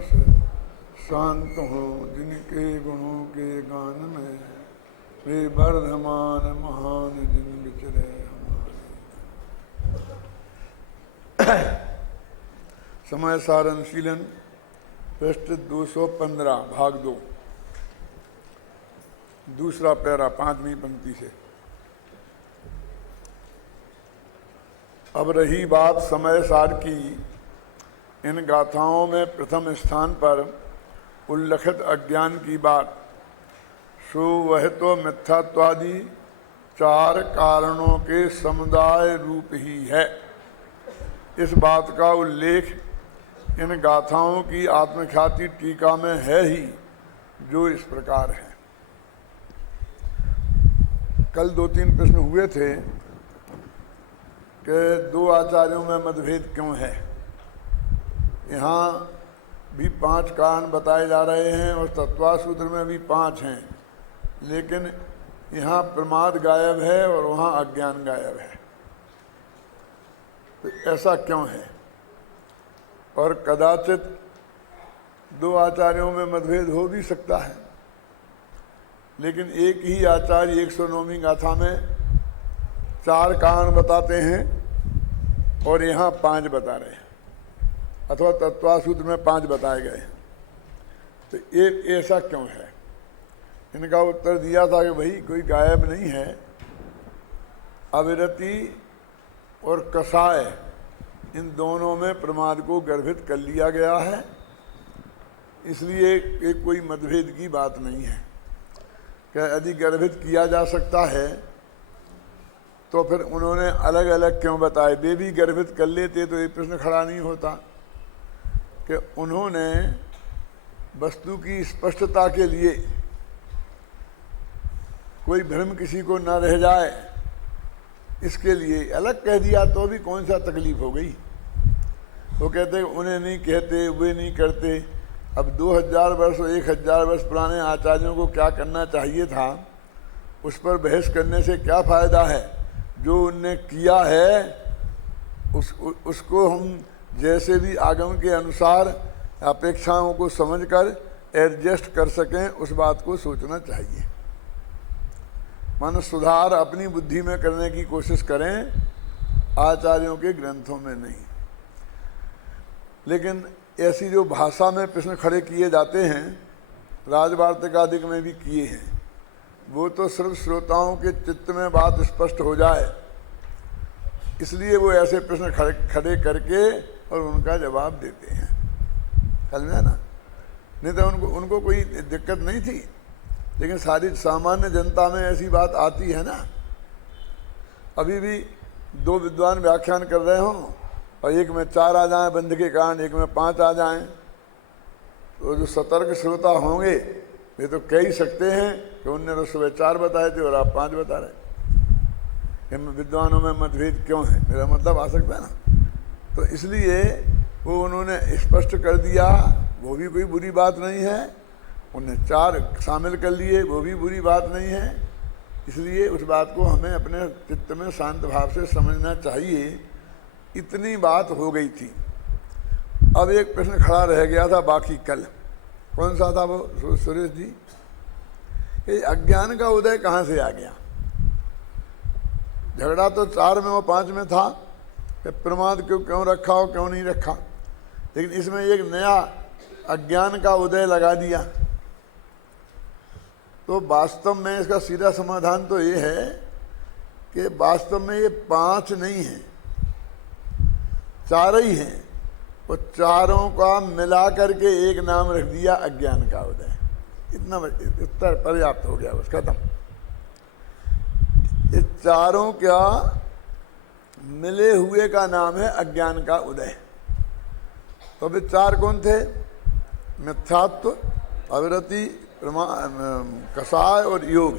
से शांत हो, जिनके गुणों के गान में वे वर्धमान महान जिन विचरे हमारे। समय सार अनुशीलन पृष्ठ 215 भाग 2 दूसरा पैरा 5वीं पंक्ति से। अब रही बात समय सार की, इन गाथाओं में प्रथम स्थान पर उल्लिखित अज्ञान की बात, सो वह तो मिथ्यात्वादि 4 कारणों के समुदाय रूप ही है। इस बात का उल्लेख इन गाथाओं की आत्मख्याति टीका में है ही, जो इस प्रकार है। कल 2-3 प्रश्न हुए थे कि 2 आचार्यों में मतभेद क्यों है। यहाँ भी 5 कारण बताए जा रहे हैं और तत्वा सूत्र में भी 5 हैं, लेकिन यहाँ प्रमाद गायब है और वहाँ अज्ञान गायब है। तो ऐसा क्यों है? और कदाचित 2 आचार्यों में मतभेद हो भी सकता है, लेकिन एक ही आचार्य 109वीं गाथा में 4 कारण बताते हैं और यहाँ 5 बता रहे हैं, अथवा तत्वासूत्र में 5 बताए गए हैं। तो ये ऐसा क्यों है? इनका उत्तर दिया था कि भाई कोई गायब नहीं है, अविरति और कसाय इन दोनों में प्रमाद को गर्भित कर लिया गया है, इसलिए ये कोई मतभेद की बात नहीं है। क्या यदि गर्भित किया जा सकता है तो फिर उन्होंने अलग अलग क्यों बताए? वे भी गर्भित कर लेते तो ये प्रश्न खड़ा नहीं होता कि उन्होंने वस्तु की स्पष्टता के लिए, कोई भ्रम किसी को न रह जाए, इसके लिए अलग कह दिया तो भी कौन सा तकलीफ हो गई। वो कहते उन्हें नहीं कहते, वे नहीं करते। अब 2000 वर्ष और 1000 वर्ष पुराने आचार्यों को क्या करना चाहिए था, उस पर बहस करने से क्या फ़ायदा है। जो उनने किया है उसको हम जैसे भी आगम के अनुसार अपेक्षाओं को समझकर एडजस्ट कर सकें, उस बात को सोचना चाहिए। मानो सुधार अपनी बुद्धि में करने की कोशिश करें, आचार्यों के ग्रंथों में नहीं। लेकिन ऐसी जो भाषा में प्रश्न खड़े किए जाते हैं, राजवार्तिकादिक में भी किए हैं, वो तो सिर्फ श्रोताओं के चित्त में बात स्पष्ट हो जाए, इसलिए वो ऐसे प्रश्न खड़े करके और उनका जवाब देते हैं। समझ में ना? नहीं तो उनको कोई दिक्कत नहीं थी, लेकिन सारी सामान्य जनता में ऐसी बात आती है ना। अभी भी 2 विद्वान व्याख्यान कर रहे हों और एक में 4 आ जाएं बंध के कारण, एक में 5 आ जाएं, तो जो सतर्क श्रोता होंगे वे तो कह ही सकते हैं कि उनने तो सुबह 4 बताए थे और आप 5 बता रहे। इन विद्वानों में मतभेद क्यों है, मेरा मतलब आ सकता है ना। तो इसलिए वो उन्होंने स्पष्ट कर दिया, वो भी कोई बुरी बात नहीं है। उन्हें 4 शामिल कर लिए, वो भी बुरी बात नहीं है। इसलिए उस बात को हमें अपने चित्त में शांत भाव से समझना चाहिए। इतनी बात हो गई थी। अब एक प्रश्न खड़ा रह गया था बाकी कल। कौन सा था वो सुरेश जी? ये अज्ञान का उदय कहाँ से आ गया? झगड़ा तो 4 में और 5 में था कि प्रमाद क्यों रखा हो, क्यों नहीं रखा। लेकिन इसमें एक नया अज्ञान का उदय लगा दिया। तो वास्तव में इसका सीधा समाधान तो ये है कि वास्तव में ये 5 नहीं है, 4 ही हैं। वो चारों का मिला करके एक नाम रख दिया अज्ञान का उदय। इतना उत्तर पर्याप्त हो गया, बस खत्म। ये चारों क्या मिले हुए का नाम है अज्ञान का उदय। तो वे 4 कौन थे? मिथ्यात्व, अविरति, कसाय और योग।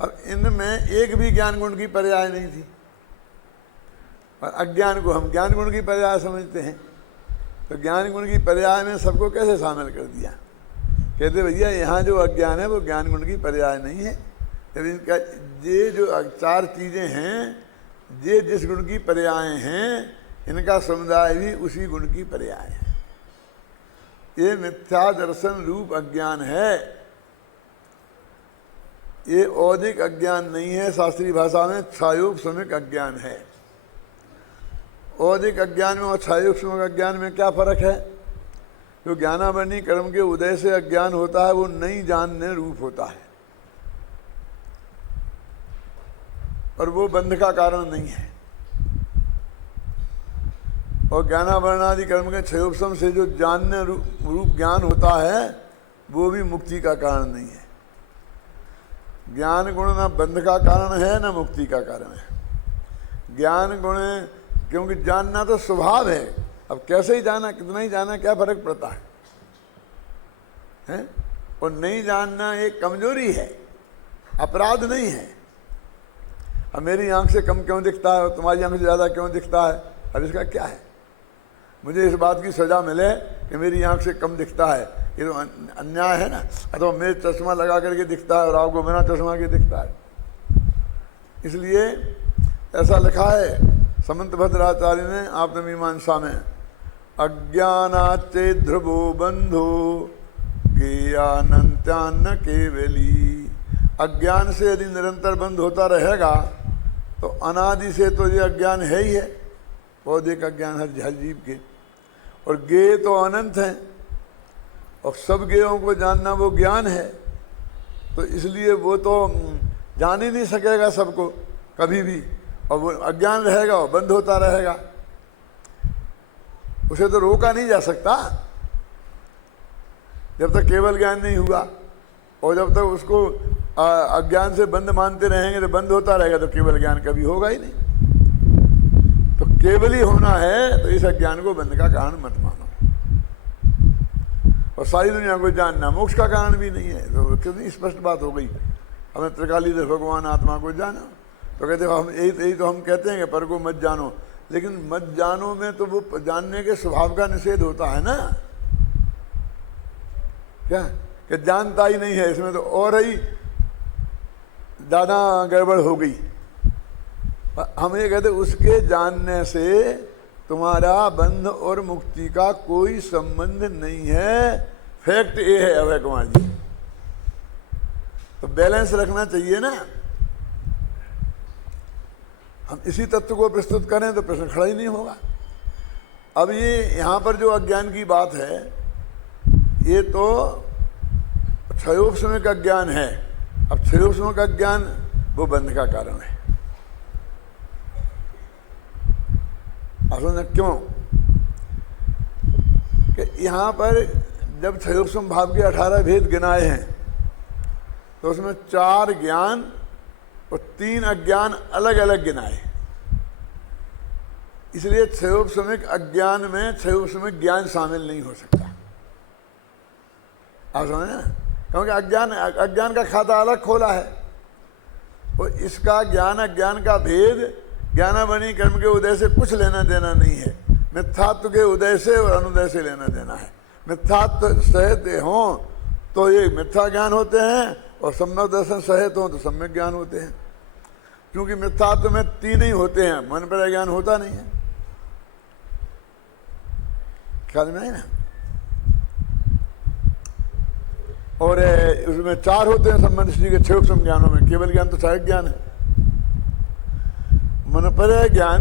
अब इनमें एक भी ज्ञान गुण की पर्याय नहीं थी, और अज्ञान को हम ज्ञान गुण की पर्याय समझते हैं। तो ज्ञान गुण की पर्याय में सबको कैसे शामिल कर दिया? कहते भैया यहाँ जो अज्ञान है वो ज्ञान गुण की पर्याय नहीं है। जब इनका ये जो 4 चीज़ें हैं, ये जिस गुण की पर्याय हैं, इनका समुदाय भी उसी गुण की पर्याय है। ये मिथ्या दर्शन रूप अज्ञान है, ये औदिक अज्ञान नहीं है। शास्त्रीय भाषा में क्षयोपशमिक अज्ञान है। औदिक अज्ञान में और क्षयोपशमिक अज्ञान में क्या फर्क है? जो ज्ञानावरणी कर्म के उदय से अज्ञान होता है वो नहीं जानने रूप होता है, और वो बंध का कारण नहीं है। और ज्ञानावरणादि कर्म के क्षयोपशम से जो जानने रूप ज्ञान होता है वो भी मुक्ति का कारण नहीं है। ज्ञान गुण ना बंध का कारण है ना मुक्ति का कारण है। ज्ञान गुण क्योंकि जानना तो स्वभाव है, अब कैसे ही जाना, कितना ही जाना, क्या फर्क पड़ता है, हैं? और नहीं जानना एक कमजोरी है, अपराध नहीं है। अब मेरी आंख से कम क्यों दिखता है और तुम्हारी आंख से ज़्यादा क्यों दिखता है, अब इसका क्या है? मुझे इस बात की सजा मिले कि मेरी आंख से कम दिखता है, ये तो अन्याय है ना। अथवा मेरे चश्मा लगा करके दिखता है और आपको बिना चश्मा के दिखता है। इसलिए ऐसा लिखा है समंत भद्राचार्य ने आत्ममीमांसा में, अज्ञानाच्चे ध्रुवो बंधो ज्ञानंत्यान्न केवली। अज्ञान से यदि निरंतर बंध होता रहेगा तो अनादि से तो ये अज्ञान है ही है, पौधे का ज्ञान हर जीव के, और ज्ञेय तो अनंत है, और सब ज्ञेयों को जानना वो ज्ञान है। तो इसलिए वो तो जान ही नहीं सकेगा सबको कभी भी, और वो अज्ञान रहेगा, वो बंद होता रहेगा, उसे तो रोका नहीं जा सकता जब तक केवल ज्ञान नहीं हुआ। और जब तक उसको अज्ञान से बंद मानते रहेंगे तो बंद होता रहेगा, तो केवल ज्ञान कभी होगा ही नहीं। तो केवल ही होना है, तो इस अज्ञान को बंद का कारण मत मानो। और सारी दुनिया को जानना मोक्ष का कारण भी नहीं है, तो कितनी स्पष्ट बात हो गई। हमने त्रिकालीधर भगवान आत्मा को जाना, तो कहते हम यही तो हम कहते हैं कि पर को मत जानो, लेकिन मत जानो में तो वो जानने के स्वभाव का निषेध होता है ना, क्या कि जानता ही नहीं है, इसमें तो और ही ज़्यादा गड़बड़ हो गई। हम ये कहते उसके जानने से तुम्हारा बंध और मुक्ति का कोई संबंध नहीं है, फैक्ट ये है अभय कुमार जी। तो बैलेंस रखना चाहिए ना। हम इसी तत्व को प्रस्तुत करें तो प्रश्न खड़ा ही नहीं होगा। अब ये यहाँ पर जो अज्ञान की बात है, ये तो क्षयोपशमिक अज्ञान है। अब क्षयोपशमिक अज्ञान वो बंध का कारण है। असल में क्यों कि यहाँ पर जब क्षयोपशम भाव के 18 भेद गिनाए हैं तो उसमें 4 ज्ञान और 3 अज्ञान अलग अलग गिनाए। इसलिए क्षयोपशमिक अज्ञान में क्षयोपशमिक ज्ञान शामिल नहीं हो सकता। आप समझे ना, क्योंकि अज्ञान का खाता अलग खोला है, और इसका ज्ञान अज्ञान का भेद ज्ञानावरणी कर्म के उदय से कुछ लेना देना नहीं है। मिथ्यात्व के उदय से और अनुदय से लेना देना है। मिथ्यात्व सहित हो तो ये मिथ्या ज्ञान होते हैं, और सम्यक दर्शन सहित हो तो सम्यक ज्ञान होते हैं। क्योंकि मिथ्यात्व में 3 ही होते हैं, मन पर ज्ञान होता नहीं है। ख्याल में है ना। और उसमें 4 होते हैं संबंध श्री के क्षयोपशम ज्ञानों में। केवल ज्ञान तो सहायक ज्ञान है। मनपर्य ज्ञान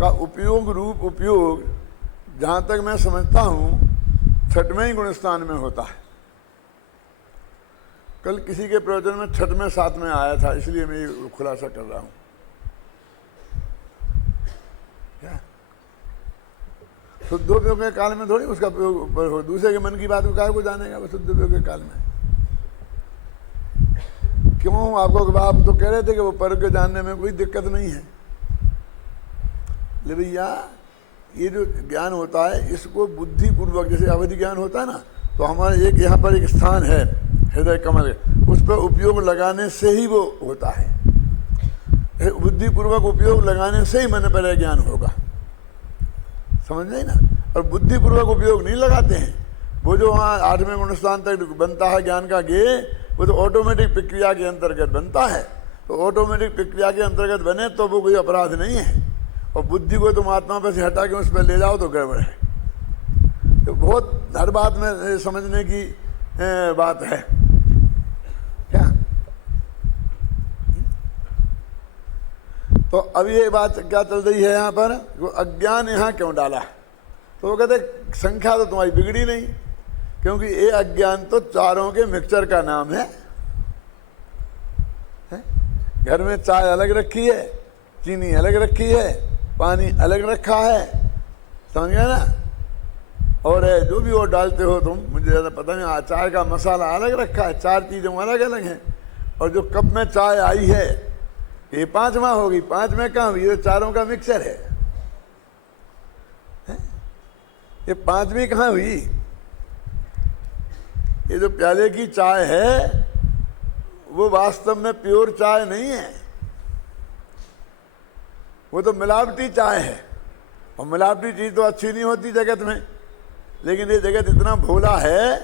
का उपयोग रूप उपयोग जहाँ तक मैं समझता हूँ 6वें ही गुण स्थान में होता है। कल किसी के प्रवचन में 6वें 7वें आया था, इसलिए मैं ये खुलासा कर रहा हूँ। क्या शुद्धोपयोग के काल में थोड़ी उसका प्रयोग, दूसरे के मन की बात को काहे को जानेगा वो शुद्धोपयोग के काल में। क्यों आपको, आप तो कह रहे थे कि वो पर के जानने में कोई दिक्कत नहीं है। ले भैया, ये जो ज्ञान होता है इसको बुद्धिपूर्वक, जैसे अवधि ज्ञान होता है ना, तो हमारे एक यहाँ पर एक स्थान है हृदय कमल, उस पर उपयोग लगाने से ही वो होता है। बुद्धिपूर्वक उपयोग लगाने से ही मन पर ज्ञान होगा, समझ नहीं ना। और बुद्धिपूर्वक उपयोग नहीं लगाते हैं। वो जो वहाँ 8वें गुण स्थान तक बनता है ज्ञान का ज्ञेय, वो तो ऑटोमेटिक प्रक्रिया के अंतर्गत बनता है। तो ऑटोमेटिक प्रक्रिया के अंतर्गत बने तो वो कोई अपराध नहीं है। और बुद्धि को तुम आत्मा पर से हटा के उस पर ले जाओ तो गड़बड़ है। तो बहुत हर बात में समझने की बात है क्या। तो अब ये बात क्या चल रही है यहाँ पर, वो अज्ञान यहाँ क्यों डाला। तो वो कहते संख्या तो तुम्हारी बिगड़ी नहीं, क्योंकि ये अज्ञान तो चारों के मिक्सचर का नाम है। घर में चाय अलग रखी है, चीनी अलग रखी है, पानी अलग रखा है, समझ गए ना। और जो भी वो डालते हो तुम, मुझे ज़्यादा पता नहीं, चाय का मसाला अलग रखा है, चार चीज़ें अलग अलग हैं। और जो कप में चाय आई है ये पांचवा होगी, पांच में कहाँ हुई, ये चारों का मिक्सचर है। ये पांचवी कहाँ हुई। ये जो प्याले की चाय है वो वास्तव में प्योर चाय नहीं है, वो तो मिलावटी चाय है। और मिलावटी चीज तो अच्छी नहीं होती जगत में, लेकिन ये जगत इतना भोला है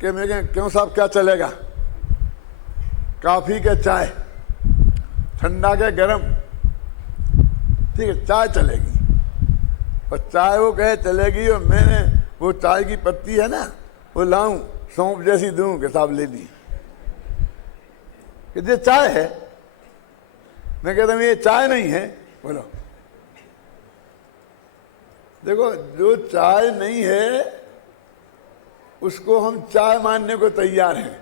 कि मैं कह क्यों साहब क्या चलेगा, काफी के चाय, ठंडा के गरम, ठीक है चाय चलेगी। और चाय वो कहे चलेगी, और मैंने वो चाय की पत्ती है ना वो लाऊं सौंप जैसी दूं कि साहब ले ली कि ये चाय है। मैं कहता हूं ये चाय नहीं है। बोलो देखो, जो चाय नहीं है उसको हम चाय मानने को तैयार हैं,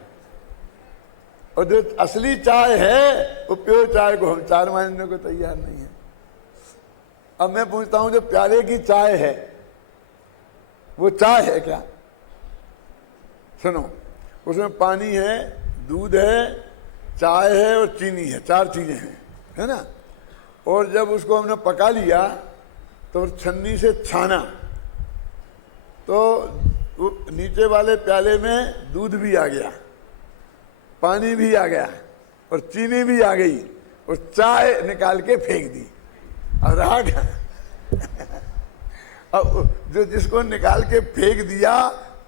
और जो असली चाय है वो प्योर चाय को हम चाय मानने को तैयार नहीं है। अब मैं पूछता हूं जो प्याले की चाय है वो चाय है क्या। सुनो, उसमें पानी है, दूध है, चाय है और चीनी है, चार चीजें हैं, है ना। और जब उसको हमने पका लिया तो छन्नी से छाना तो नीचे वाले प्याले में दूध भी आ गया, पानी भी आ गया और चीनी भी आ गई, और चाय निकाल के फेंक दी। अब रहा क्या। अब जो जिसको निकाल के फेंक दिया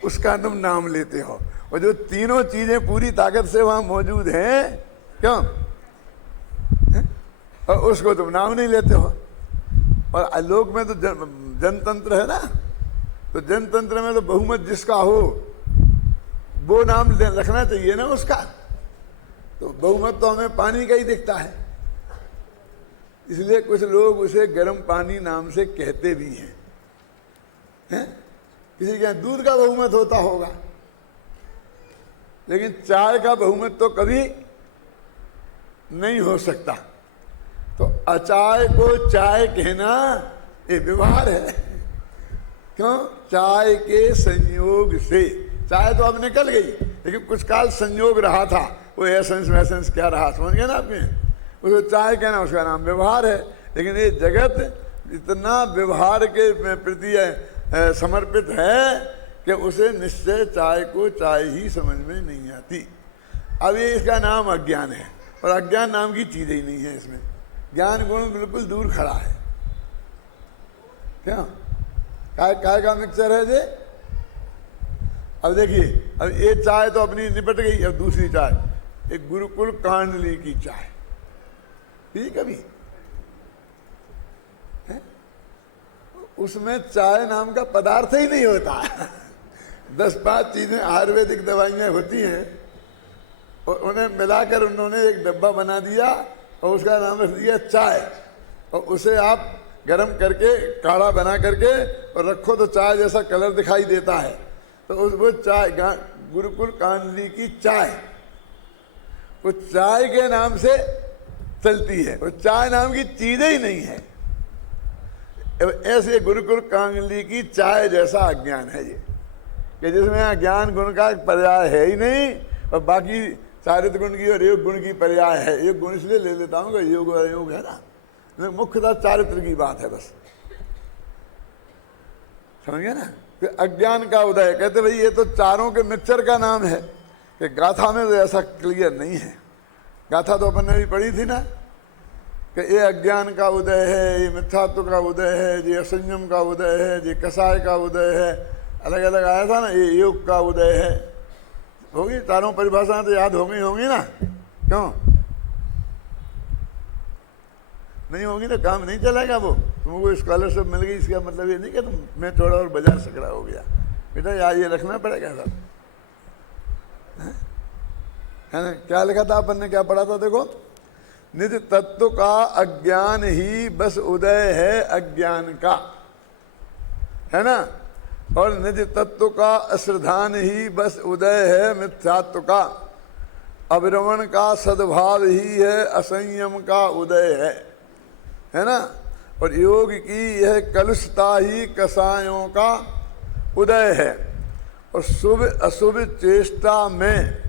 उसका तुम नाम लेते हो, और जो तीनों चीजें पूरी ताकत से वहां मौजूद हैं क्यों, और उसको तुम नाम नहीं लेते हो। और आलोक में तो जनतंत्र है ना, तो जनतंत्र में तो बहुमत जिसका हो वो नाम रखना चाहिए ना उसका। तो बहुमत तो हमें पानी का ही दिखता है, इसलिए कुछ लोग उसे गर्म पानी नाम से कहते भी हैं, हैं? किसी के दूध का बहुमत होता होगा, लेकिन चाय का बहुमत तो कभी नहीं हो सकता। तो अचाय को चाय कहना ये व्यवहार है। क्यों, चाय के संयोग से, चाय तो अब निकल गई लेकिन कुछ काल संयोग रहा था, वो एसेंस वैसेंस क्या रहा, समझ गए ना आपने। उसको चाय कहना, उसका नाम व्यवहार है। लेकिन ये जगत इतना व्यवहार के प्रति समर्पित है कि उसे निश्चय चाय को चाय ही समझ में नहीं आती। अब ये इसका नाम अज्ञान है, और अज्ञान नाम की चीज ही नहीं है इसमें। ज्ञान गुण बिल्कुल दूर खड़ा है। क्या काय का मिक्सचर है ये। अब देखिए, अब ये चाय तो अपनी निपट गई, अब दूसरी चाय, एक गुरुकुल कांडली की चाय पी कभी है? उसमें चाय नाम का पदार्थ ही नहीं होता। 10-5 चीजें आयुर्वेदिक दवाइयां होती हैं, और उन्हें मिलाकर उन्होंने एक डब्बा बना दिया और उसका नाम रख दिया चाय। और उसे आप गरम करके काढ़ा बना करके और रखो तो चाय जैसा कलर दिखाई देता है। तो वो चाय गुरुकुल कांडली की चाय, वो चाय के नाम से चलती है, वो चाय नाम की चीज ही नहीं है। ऐसे गुरुकुल कांडली की चाय जैसा अज्ञान है ये, कि जिसमें ज्ञान गुण का पर्याय है ही नहीं, और बाकी चारित्र गुण की और योग गुण की पर्याय है। योग गुण इसलिए ले लेता हूँ कि योग और योग है ना, मुख्यतः चारित्र की बात है बस, समझ गए ना। फिर अज्ञान का उदय, कहते भाई ये तो चारों के मिक्सचर का नाम है, कि गाथा में तो ऐसा क्लियर नहीं है। गाथा तो अपन ने भी पढ़ी थी ना, कि ये अज्ञान का उदय है, ये मिथ्यात्व का उदय है, ये असंयम का उदय है, ये कसाय का उदय है, अलग अलग आया था ना, ये योग का उदय है। होगी चारों परिभाषाएं तो याद हो गई होंगी ना, क्यों नहीं होगी तो काम नहीं चलेगा वो। तुमको स्कॉलरशिप मिल गई इसका मतलब ये नहीं कि तुम मैं थोड़ा और बाजार सकड़ा हो गया। बेटा यार ये रखना पड़ेगा सब, है ना। क्या लिखा था अपन ने, क्या पढ़ा था, देखो, निज तत्व का अज्ञान ही बस उदय है अज्ञान का, है ना। और निज तत्व का अश्रद्धान ही बस उदय है मिथ्यात्व का। अविरमण का सद्भाव ही है असंयम का उदय है ना। और योग की यह कलुषता ही कसायों का उदय है। और शुभ अशुभ चेष्टा में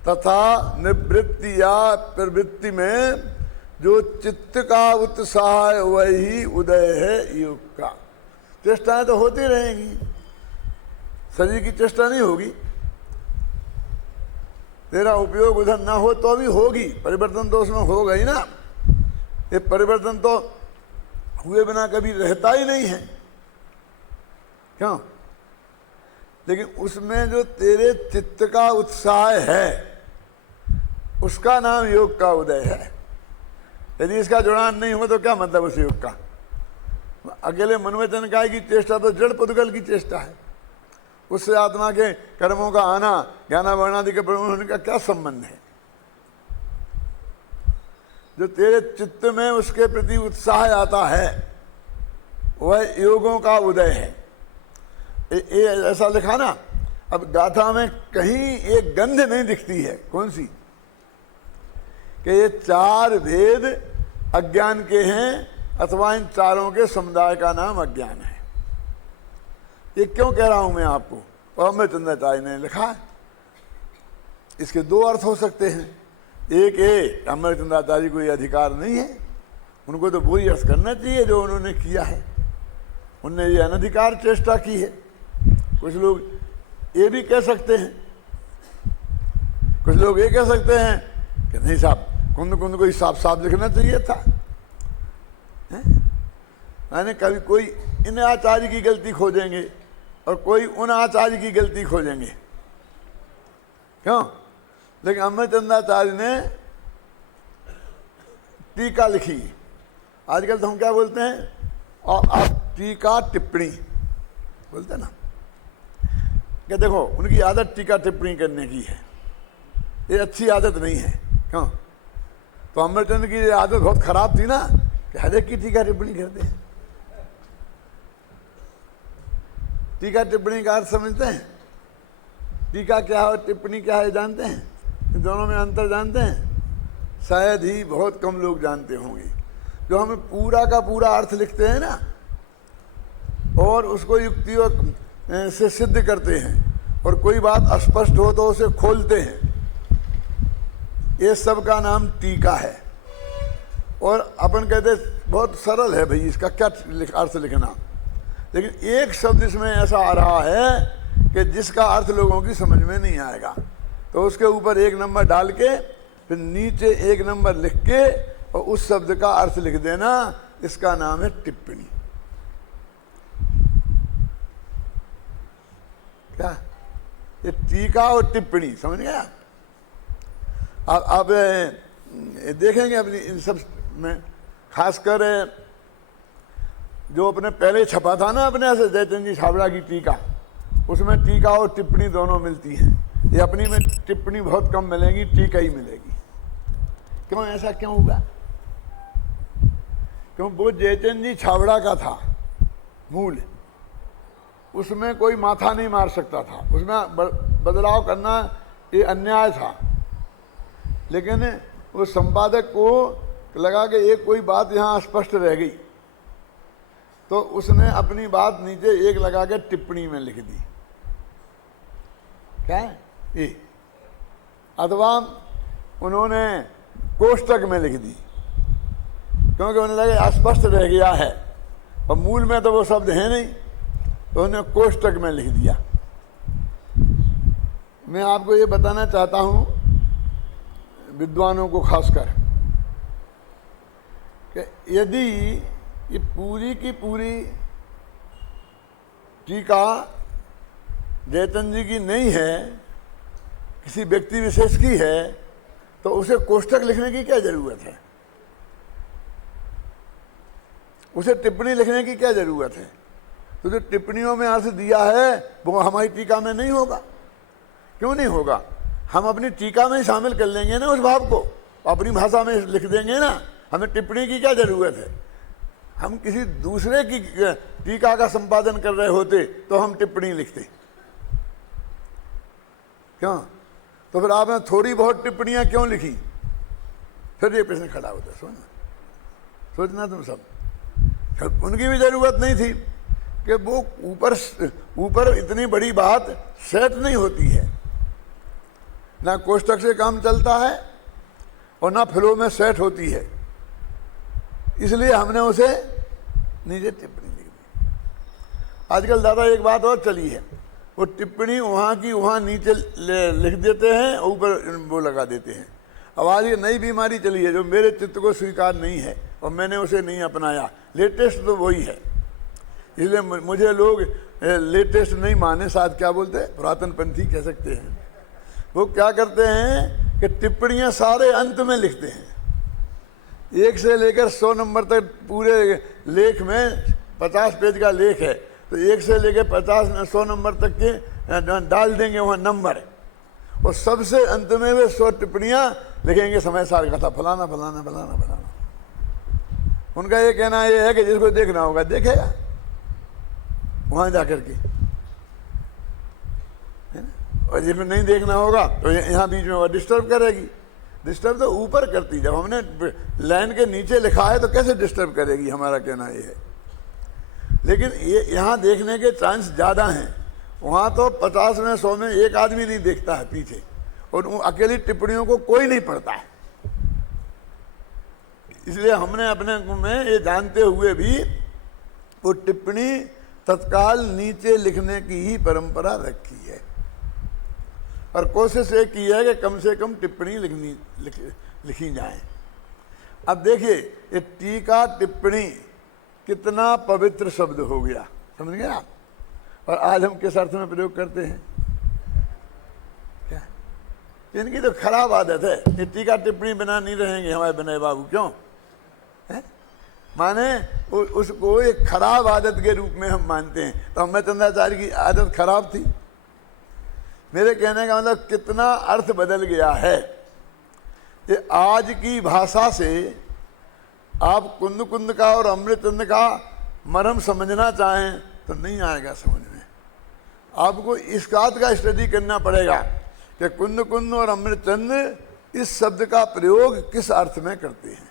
तथा निवृत्ति या प्रवृत्ति में जो चित्त का उत्साह है वही उदय है योग का। चेष्टाएं तो होती रहेंगी, शरीर की चेष्टा नहीं होगी, तेरा उपयोग उधर ना हो तो भी होगी, परिवर्तन तो उसमें होगा ही ना। ये परिवर्तन तो हुए बिना कभी रहता ही नहीं है, क्यों? लेकिन उसमें जो तेरे चित्त का उत्साह है उसका नाम योग का उदय है। यदि इसका जुड़ान नहीं हो तो क्या मतलब उस योग का? अकेले मनोवचन काय की चेष्टा तो जड़ पुद्गल की चेष्टा है, उससे आत्मा के कर्मों का आना, ज्ञाना वर्णादि के प्रवण होने का क्या संबंध है? जो तेरे चित्त में उसके प्रति उत्साह आता है वह योगों का उदय है। ऐसा लिखा ना। अब गाथा में कहीं एक गंध नहीं दिखती है, कौन सी? कि ये चार भेद अज्ञान के हैं अथवा इन चारों के समुदाय का नाम अज्ञान है। ये क्यों कह रहा हूं मैं आपको? और अमृतचंद्राचार्य ने लिखा है। इसके दो अर्थ हो सकते हैं। एक अमृतचंद्राचार्य को ये अधिकार नहीं है, उनको तो वही अर्थ करना चाहिए जो उन्होंने किया है। उनने ये अनधिकार चेष्टा की है। कुछ लोग ये भी कह सकते हैं, कुछ लोग ये कह सकते हैं कि नहीं साहब, कुंद कुंद को ही साफ साफ लिखना चाहिए था। मैंने कभी कोई इन आचार्य की गलती खोजेंगे और कोई उन आचार्य की गलती खोजेंगे, क्यों? लेकिन अमृतचंद्राचार्य ने टीका लिखी। आजकल तो हम क्या बोलते हैं, और आप टीका टिप्पणी बोलते हैं ना, कि देखो उनकी आदत टीका टिप्पणी करने की है, ये अच्छी आदत नहीं है। क्यों? तो अमृतचंद्र की ये आदत बहुत खराब थी ना, कि हर एक की टीका टिप्पणी करते हैं। टीका टिप्पणी का अर्थ समझते हैं? टीका क्या है और टिप्पणी क्या है जानते हैं? इन दोनों में अंतर जानते हैं? शायद ही बहुत कम लोग जानते होंगे। जो हमें पूरा का पूरा अर्थ लिखते हैं ना और उसको युक्तियों से सिद्ध करते हैं, और कोई बात अस्पष्ट हो तो उसे खोलते हैं, ये सब का नाम टीका है। और अपन कहते बहुत सरल है भाई, इसका क्या अर्थ लिखना। लेकिन एक शब्द इसमें ऐसा आ रहा है कि जिसका अर्थ लोगों की समझ में नहीं आएगा, तो उसके ऊपर एक नंबर डाल के फिर नीचे एक नंबर लिख के और उस शब्द का अर्थ लिख देना, इसका नाम है टिप्पणी। क्या ये टीका और टिप्पणी, समझ गया? आप देखेंगे अपनी इन सब में, खासकर जो अपने पहले छपा था ना अपने से जयचंद जी छाबड़ा की टीका, उसमें टीका और टिप्पणी दोनों मिलती हैं। ये अपनी में टिप्पणी बहुत कम मिलेगी, टीका ही मिलेगी। क्यों ऐसा क्यों हुआ? क्यों? वो जयचंद जी छाबड़ा का था मूल, उसमें कोई माथा नहीं मार सकता था, उसमें बदलाव करना ये अन्याय था। लेकिन वो संपादक को लगा कि एक कोई बात यहाँ स्पष्ट रह गई, तो उसने अपनी बात नीचे एक लगा के टिप्पणी में लिख दी। क्या है ये? अथवा उन्होंने कोष्टक में लिख दी, क्योंकि उन्हें लगे अस्पष्ट रह गया है और मूल में तो वो शब्द है नहीं, तो उन्होंने कोष्टक में लिख दिया। मैं आपको ये बताना चाहता हूँ विद्वानों को खासकर, कि यदि ये पूरी की पूरी टीका जयचंद जी की नहीं है, किसी व्यक्ति विशेष की है, तो उसे कोष्टक लिखने की क्या जरूरत है? उसे टिप्पणी लिखने की क्या जरूरत है? तो जो टिप्पणियों में अर्थ दिया है वो हमारी टीका में नहीं होगा। क्यों नहीं होगा? हम अपनी टीका में ही शामिल कर लेंगे ना उस भाव को, अपनी भाषा में लिख देंगे ना। हमें टिप्पणी की क्या जरूरत है? हम किसी दूसरे की टीका का संपादन कर रहे होते तो हम टिप्पणी लिखते। क्यों? तो फिर आपने थोड़ी बहुत टिप्पणियां क्यों लिखी? फिर ये प्रश्न खड़ा होता है। सोचना तुम सब। उनकी भी जरूरत नहीं थी कि वो ऊपर इतनी बड़ी बात सेट नहीं होती है, ना कोष्टक से काम चलता है और ना फ्लो में सेट होती है, इसलिए हमने उसे नीचे टिप्पणी लिख दी। आजकल दादा एक बात और चली है, वो टिप्पणी वहाँ की वहाँ नीचे लिख देते हैं, ऊपर वो लगा देते हैं। अब आज ये नई बीमारी चली है जो मेरे चित्त को स्वीकार नहीं है और मैंने उसे नहीं अपनाया। लेटेस्ट तो वही है, इसलिए मुझे लोग लेटेस्ट नहीं माने, शायद क्या बोलते हैं, पुरातन पंथी कह सकते हैं। वो क्या करते हैं कि टिप्पणियाँ सारे अंत में लिखते हैं। 1 से लेकर 100 नंबर तक पूरे लेख में 50 पेज का लेख है, तो 1 से लेकर 100 नंबर तक के डाल देंगे वहाँ नंबर, और सबसे अंत में वे 100 टिप्पणियाँ लिखेंगे समय सार का था फलाना फलाना फलाना फलाना। उनका ये कहना ये है कि जिसको देखना होगा देखेगा वहाँ जाकर के, और जिसको नहीं देखना होगा तो यहाँ बीच में वो डिस्टर्ब करेगी। डिस्टर्ब तो ऊपर करती, जब हमने लाइन के नीचे लिखा है तो कैसे डिस्टर्ब करेगी, हमारा कहना ये है। लेकिन ये यहाँ देखने के चांस ज़्यादा हैं, वहाँ तो 50 में 100 में एक आदमी नहीं देखता है पीछे, और अकेली टिप्पणियों को कोई नहीं पढ़ता है। इसलिए हमने अपने में ये जानते हुए भी वो टिप्पणी तत्काल नीचे लिखने की ही परंपरा रखी है, और कोशिश ये की है कि कम से कम टिप्पणी लिखी जाए। अब देखिए ये टीका टिप्पणी कितना पवित्र शब्द हो गया, समझ गए आप? और आज हम किस अर्थ में प्रयोग करते हैं? क्या इनकी तो खराब आदत है, ये टीका टिप्पणी बिना नहीं रहेंगे हमारे विनय बाबू। क्यों है? माने उसको एक खराब आदत के रूप में हम मानते हैं। तो हमें चंद्राचार्य की आदत खराब थी। मेरे कहने का मतलब कितना अर्थ बदल गया है। ये आज की भाषा से आप कुंद कुंद का और अमृतचंद का मरम समझना चाहें तो नहीं आएगा समझ में। आपको इस बात का स्टडी करना पड़ेगा कि कुंद कुंद और अमृतचंद इस शब्द का प्रयोग किस अर्थ में करते हैं।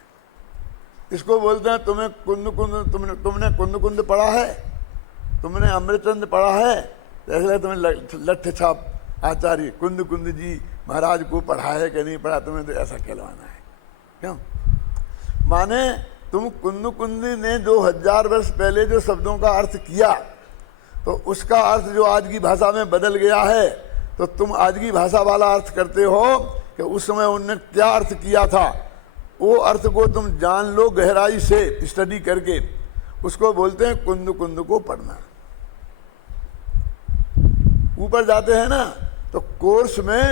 इसको बोलते हैं तुम्हें कुंद कुंद, तुमने कुंद कुंद पढ़ा है, तुमने अमृतचंद पढ़ा है, तो ऐसे तुम्हें लठ छाप आचार्य कुंद कुंद जी महाराज को पढ़ा है कि नहीं पढ़ा, तुम्हें तो ऐसा कहलवाना है। क्यों? माने तुम कुंद कुंद ने 2000 वर्ष पहले जो शब्दों का अर्थ किया, तो उसका अर्थ जो आज की भाषा में बदल गया है, तो तुम आज की भाषा वाला अर्थ करते हो कि उस समय उनने क्या अर्थ किया था, वो अर्थ को तुम जान लो गहराई से स्टडी करके। उसको बोलते हैं कुंद कुंद को पढ़ना। ऊपर जाते हैं ना तो कोर्स में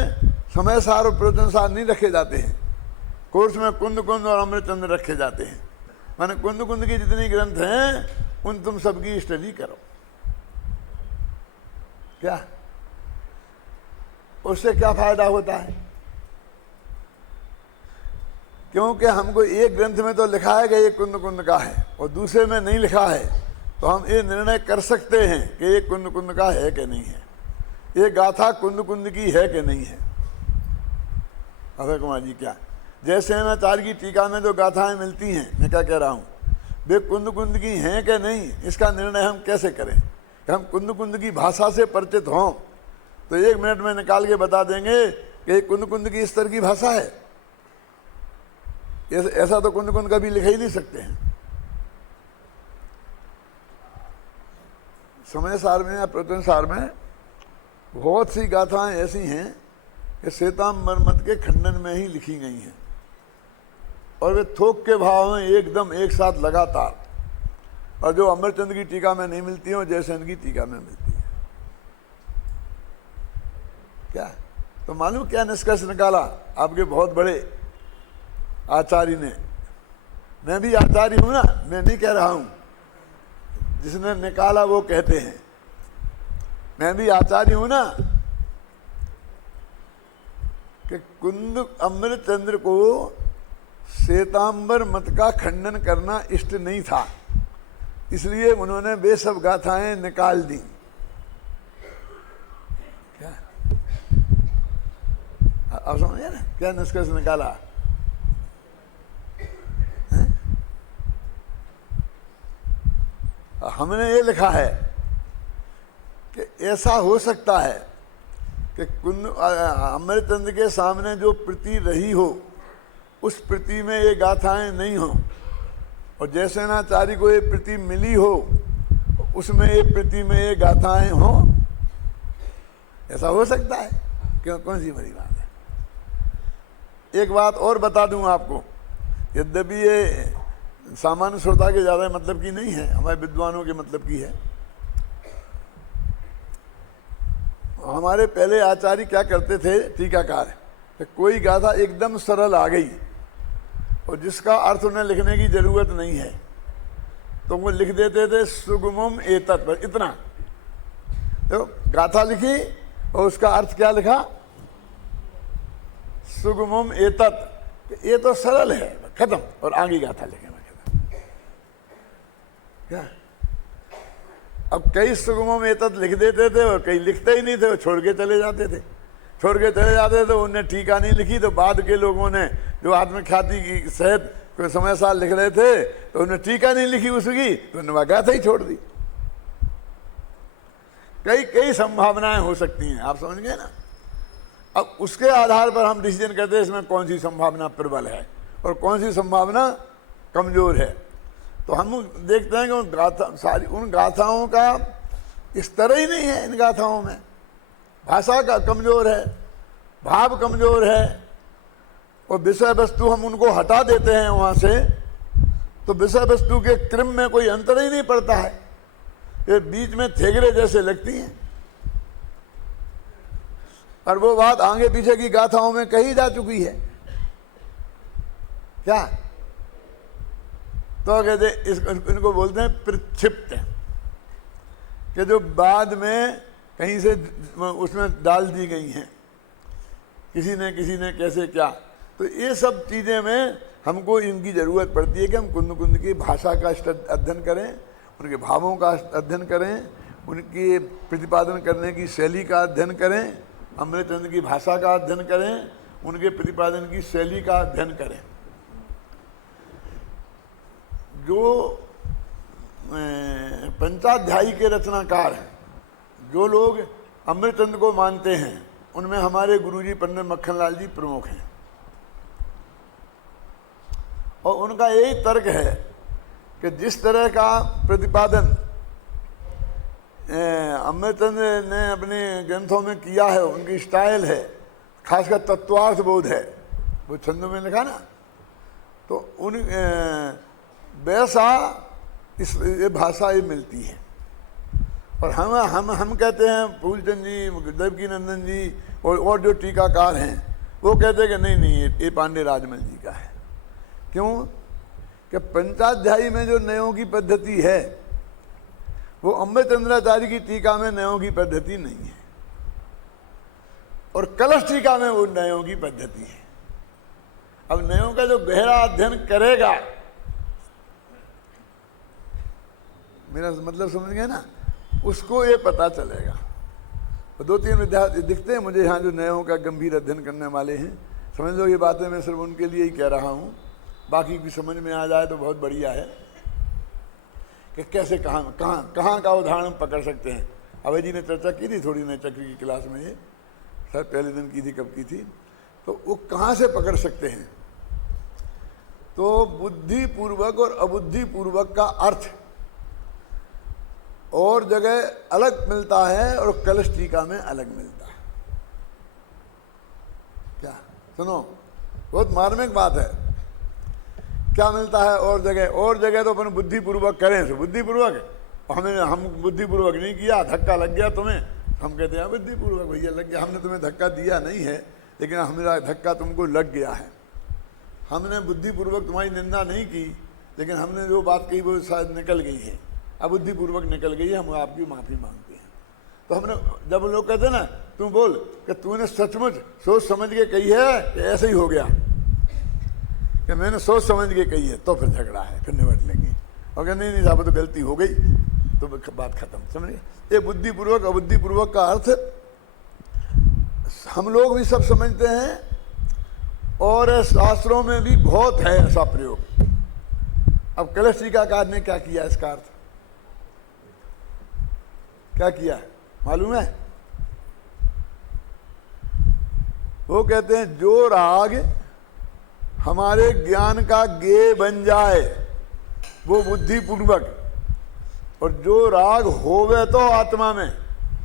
समय सार और प्रयोजन सार नहीं रखे जाते हैं, कोर्स में कुंद कुंद और अमृतचंद रखे जाते हैं। माने कुंद कुंद की जितनी ग्रंथ हैं उन तुम सबकी स्टडी करो। क्या उससे क्या फायदा होता है? क्योंकि हमको एक ग्रंथ में तो लिखा है कि ये कुंद कुंद का है और दूसरे में नहीं लिखा है, तो हम ये निर्णय कर सकते हैं कि ये कुंद कुंद का है कि नहीं है, ये गाथा कुंद कुंद की है कि नहीं है। अभय कुमार जी क्या, जैसे आचार्य की टीका में जो गाथाएं मिलती हैं, मैं क्या कह रहा हूँ, वे कुंद कुंद की हैं कि नहीं, इसका निर्णय हम कैसे करें? कि हम कुंद कुंद की भाषा से परिचित हों तो 1 मिनट में निकाल के बता देंगे कि कुंद कुंद की इस तरह की भाषा है। ऐसा तो कुंद कुंद कभी लिख ही नहीं सकते हैं। समय सार में या प्रवचन सार में बहुत सी गाथाएं ऐसी हैं कि श्वेतांबर मत के खंडन में ही लिखी गई हैं, और वे थोक के भाव में एकदम एक साथ लगातार, और जो अमरचंद की टीका में नहीं मिलती है, जयसेन की टीका में मिलती है। क्या तो मालूम क्या निष्कर्ष निकाला आपके बहुत बड़े आचार्य ने? मैं भी आचार्य हूं ना, मैं नहीं कह रहा हूं, जिसने निकाला वो कहते हैं। मैं भी आचार्य हूं ना, कि कुंद अमृतचंद्र को श्वेतांबर मत का खंडन करना इष्ट नहीं था, इसलिए उन्होंने वे सब गाथाएं निकाल दी। क्या आप समझे ना, क्या निष्कर्ष निकाला? हमने ये लिखा है कि ऐसा हो सकता है कि कुंद अमृतचंद्र के सामने जो प्रति रही हो उस प्रति में ये गाथाएं नहीं हो, और जयसेनाचार्य को ये प्रति मिली हो उसमें ये प्रति में ये गाथाएं हो। ऐसा हो सकता है? क्यों, कौन सी बड़ी बात है? एक बात और बता दूं आपको, यद्यपि ये सामान्य श्रोता के ज्यादा मतलब की नहीं है, हमारे विद्वानों के मतलब की है। हमारे पहले आचार्य क्या करते थे टीकाकार, कि कोई गाथा एकदम सरल आ गई और जिसका अर्थ उन्हें लिखने की जरूरत नहीं है तो वो लिख देते थे सुगमम एतत्, बस इतना। तो गाथा लिखी और उसका अर्थ क्या लिखा? सुगमम एतत्, ये तो सरल है, खत्म, और आगे गाथा लिखे। क्या अब कई सुगमों में एतत् लिख देते थे और कई लिखते ही नहीं थे, वो छोड़ के चले जाते थे। छोड़ के चले जाते थे, उनने टीका नहीं लिखी, तो बाद के लोगों ने जो आत्मख्याति की सहित कोई समय साल लिख रहे थे तो उन्हें टीका नहीं लिखी उसकी, तो उन्होंने गाथा ही छोड़ दी। कई कई संभावनाएं हो सकती हैं, आप समझ गए ना। अब उसके आधार पर हम डिसीजन करते हैं इसमें कौन सी संभावना प्रबल है और कौन सी संभावना कमजोर है। तो हम देखते हैं कि उन गाथाओं का स्तर ही नहीं है। इन गाथाओं में भाषा का कमजोर है, भाव कमजोर है, और विषय वस्तु हम उनको हटा देते हैं वहां से, तो विषय वस्तु के क्रम में कोई अंतर ही नहीं पड़ता है, ये बीच में थेगरे जैसे लगती हैं। और वो बात आगे पीछे की गाथाओं में कही जा चुकी है। क्या तो कहते इनको बोलते हैं प्रक्षिप्त, कि जो बाद में कहीं से उसमें डाल दी गई हैं, किसी ने कैसे क्या। तो ये सब चीज़ें में हमको इनकी ज़रूरत पड़ती है कि हम कुंद कुंद की भाषा का अध्ययन करें, उनके भावों का अध्ययन करें, उनके प्रतिपादन करने की शैली का अध्ययन करें, अमृतचंद्र की भाषा का अध्ययन करें, उनके प्रतिपादन की शैली का अध्ययन करें। जो पंचाध्यायी के रचनाकार हैं, जो लोग अमृतचंद्र को मानते हैं, उनमें हमारे गुरुजी पंडित मक्खनलाल जी प्रमुख हैं। और उनका यही तर्क है कि जिस तरह का प्रतिपादन अमृतचंद्र ने अपने ग्रंथों में किया है, उनकी स्टाइल है, खासकर तत्वार्थ बोध है, वो छंदों में लिखा ना, तो उन वैसा ये भाषा ये मिलती है। और हम कहते हैं, फूलचंद जी, देवकी नंदन जी और जो टीकाकार हैं वो कहते हैं कि नहीं ये पांडे राजमल जी का है। क्यों? कि पंचाध्यायी में जो नयों की पद्धति है वो अमृतचंद्राचार्य की टीका में नयों की पद्धति नहीं है, और कलश टीका में वो नयों की पद्धति है। अब नयों का जो गहरा अध्ययन करेगा, मेरा मतलब समझ गए ना, उसको ये पता चलेगा। तो 2-3 विद्यार्थी दिखते हैं मुझे यहाँ जो नयों का गंभीर अध्ययन करने वाले हैं, समझ लो ये बातें मैं सिर्फ उनके लिए ही कह रहा हूँ, बाकी की समझ में आ जाए तो बहुत बढ़िया है कि कैसे कहाँ का उदाहरण पकड़ सकते हैं। अभय जी ने चर्चा की थी थोड़ी नए चक्र की क्लास में, ये सर पहले दिन की थी, कब की थी, तो वो कहाँ से पकड़ सकते हैं। तो बुद्धिपूर्वक और अबुद्धिपूर्वक का अर्थ और जगह अलग मिलता है और कलश टीका में अलग मिलता है। क्या सुनो, बहुत मार्मिक बात है। क्या मिलता है और जगह तो अपन बुद्धिपूर्वक करें, तो बुद्धिपूर्वक, हम बुद्धिपूर्वक नहीं किया, धक्का लग गया तुम्हें, हम कहते हैं बुद्धिपूर्वक भैया लग गया। हमने तुम्हें धक्का दिया नहीं है, लेकिन हमारा धक्का तुमको लग गया है। हमने बुद्धिपूर्वक तुम्हारी निंदा नहीं की, लेकिन हमने जो बात कही वो शायद निकल गई है। अबुद्धिपूर्वक निकल गई है, हम आपकी माफी मांगते हैं। तो हमने जब लोग कहते हैं ना तू बोल कि तूने सचमुच सोच समझ के कही है कि ऐसे ही हो गया कि मैंने सोच समझ के कही है, तो फिर झगड़ा है, फिर निपट लेंगे। और कहते नहीं साहब तो गलती हो गई, तो बात खत्म। समझिए, ये बुद्धिपूर्वक अबुद्धिपूर्वक का अर्थ हम लोग भी सब समझते हैं, और शास्त्रों में भी बहुत है ऐसा प्रयोग। अब कलश टीकाकार ने क्या किया इसका अर्थ, क्या किया मालूम है? वो कहते हैं जो राग हमारे ज्ञान का गेय बन जाए वो बुद्धिपूर्वक, और जो राग होवे तो आत्मा में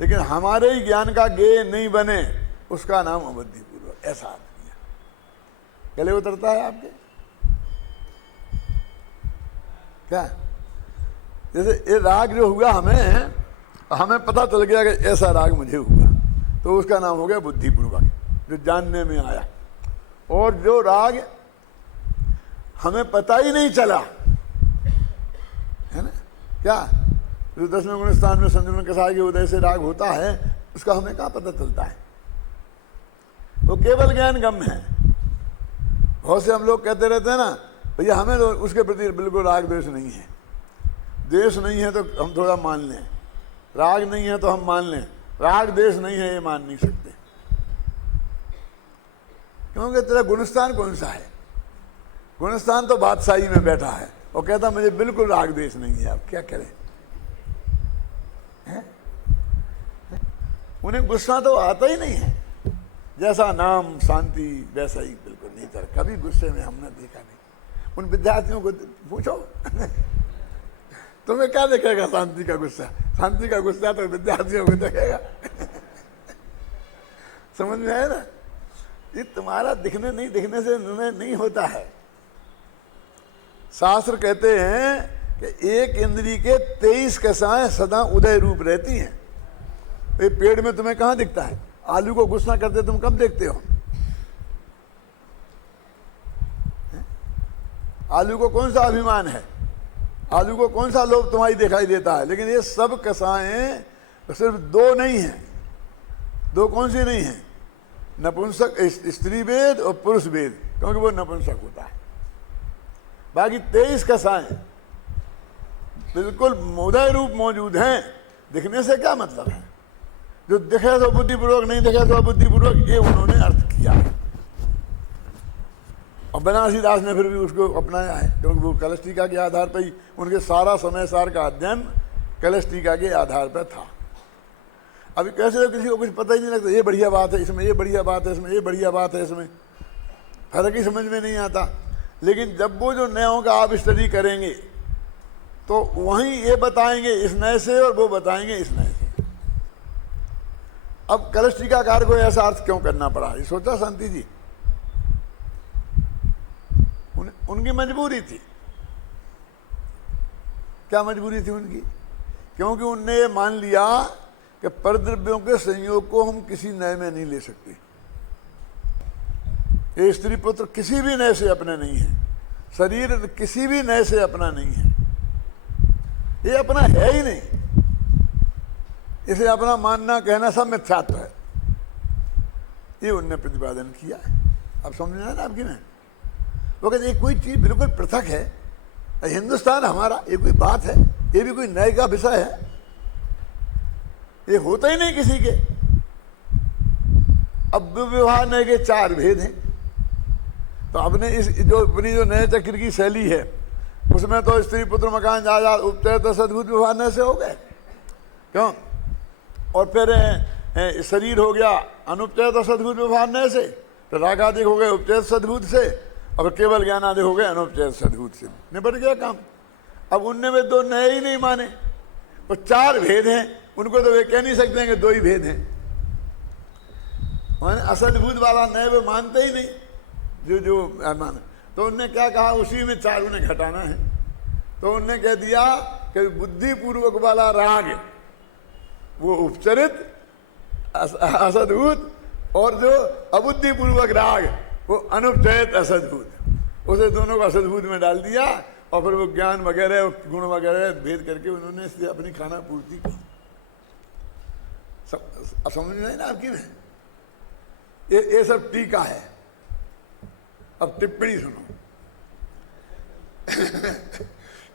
लेकिन हमारे ही ज्ञान का गेय नहीं बने उसका नाम अबुद्धिपूर्वक। ऐसा अर्थ किया। गले उतरता है आपके क्या? जैसे ये राग जो हुआ हमें पता चल गया कि ऐसा राग मुझे हुआ, तो उसका नाम हो गया बुद्धिपूर्वक, जो जानने में आया। और जो राग हमें पता ही नहीं चला, है ना, क्या जो 10वें गुण स्थान में संजुमन कसाय के उदय से राग होता है, उसका हमें कहाँ पता चलता है? वो केवल ज्ञान गम है। बहुत से हम लोग कहते रहते हैं ना भैया हमें तो उसके प्रति बिल्कुल राग द्वेष नहीं है, द्वेष नहीं है तो हम थोड़ा मान लें, राग नहीं है तो हम मान लें, राग द्वेष नहीं है ये मान नहीं सकते। क्योंकि तेरा गुणस्थान कौन सा है? गुणस्थान तो बादशाही में बैठा है और कहता मुझे बिल्कुल राग द्वेष नहीं है। आप क्या करें? उन्हें गुस्सा तो आता ही नहीं है, जैसा नाम शांति वैसा ही बिल्कुल नहीं था। कभी गुस्से में हमने देखा नहीं। उन विद्यार्थियों को पूछो तुम्हें क्या देखेगा शांति का गुस्सा? शांति का गुस्सा तो विद्यार्थियों को देखेगा। समझ में आया ना? ये तुम्हारा दिखने नहीं दिखने से निर्णय नहीं होता है। शास्त्र कहते हैं कि एक इंद्री के 23 कसाएं सदा उदय रूप रहती हैं। ये पेड़ में तुम्हें कहां दिखता है? आलू को गुस्सा करते तुम कब देखते हो? आलू को कौन सा अभिमान है? आलू को कौन सा लोभ तुम्हारी दिखाई देता है? लेकिन ये सब कसाएं सिर्फ दो नहीं हैं। दो कौन सी नहीं है? नपुंसक स्त्री वेद और पुरुष वेद, क्योंकि वो नपुंसक होता है। बाकी 23 कसाएं बिल्कुल उदय रूप मौजूद हैं। दिखने से क्या मतलब है? जो दिखे तो बुद्धिपूर्वक, नहीं दिखे तो अबुद्धिपूर्वक, ये उन्होंने अर्थ किया। और बनारसी दास ने फिर भी उसको अपनाया है, क्योंकि वो कलश टीका के आधार पर ही उनके सारा समय सार का अध्ययन कलश टीका के आधार पर था। अभी कैसे तो किसी को कुछ पता ही नहीं लगता, ये बढ़िया बात है इसमें, ये बढ़िया बात है इसमें, ये बढ़िया बात है इसमें, फर्क ही समझ में नहीं आता। लेकिन जब वो जो नयों का आप स्टडी करेंगे तो वहीं ये बताएंगे इस नए से और वो बताएंगे इस नए से। अब कलश टीकाकार को ऐसा अर्थ क्यों करना पड़ा? ये सोचा शांति जी? उनकी मजबूरी थी। क्या मजबूरी थी उनकी? क्योंकि उनने ये मान लिया कि परद्रव्यों के संयोग को हम किसी नए में नहीं ले सकते। ये स्त्री पुत्र किसी भी नए से अपना नहीं है, शरीर किसी भी नए से अपना नहीं है, ये अपना है ही नहीं। इसे अपना मानना कहना सब मिथ्यात्व है। ये उनने प्रतिपादन किया है। अब समझ में आया ना आपकी? में वो कहते कोई चीज बिल्कुल पृथक है, हिंदुस्तान हमारा, ये कोई बात है? ये भी कोई नए का विषय है? ये होता ही नहीं किसी के। अब विवाह नए के 4 भेद हैं। तो अपने इस अपनी जो नए चक्र की शैली है उसमें तो स्त्री पुत्र मकान जायदाद उपचय तो सद्भुत विवाह नए से हो गए, क्यों? और फिर शरीर हो गया अनुपचय तो सद्भुत विवाह नए से, तो रागादिक हो गए उपचय सद्भुत से, और केवल ज्ञान आदि हो गए अनुपचय सद्भुत से। निपट गया काम। अब उनने में 2 नए ही नहीं माने, और 4 भेद हैं। उनको तो वे कह नहीं सकते हैं कि 2 ही भेद हैं। असद्भुत वाला नए वे मानते ही नहीं, जो माना। तो उनने क्या कहा, उसी में 4 उन्हें घटाना है। तो उनने कह दिया कि बुद्धिपूर्वक वाला राग वो उपचरित असद्भुत, और जो अबुद्धिपूर्वक राग वो अनुपचयित असद्भुत, उसे दोनों को असद्भुत में डाल दिया और फिर वो ज्ञान वगैरह गुण वगैरह भेद करके उन्होंने इसलिए अपनी खाना पूर्ति की। अब समझ में ना आपकी में ये सब टीका है। अब टिप्पणी सुनो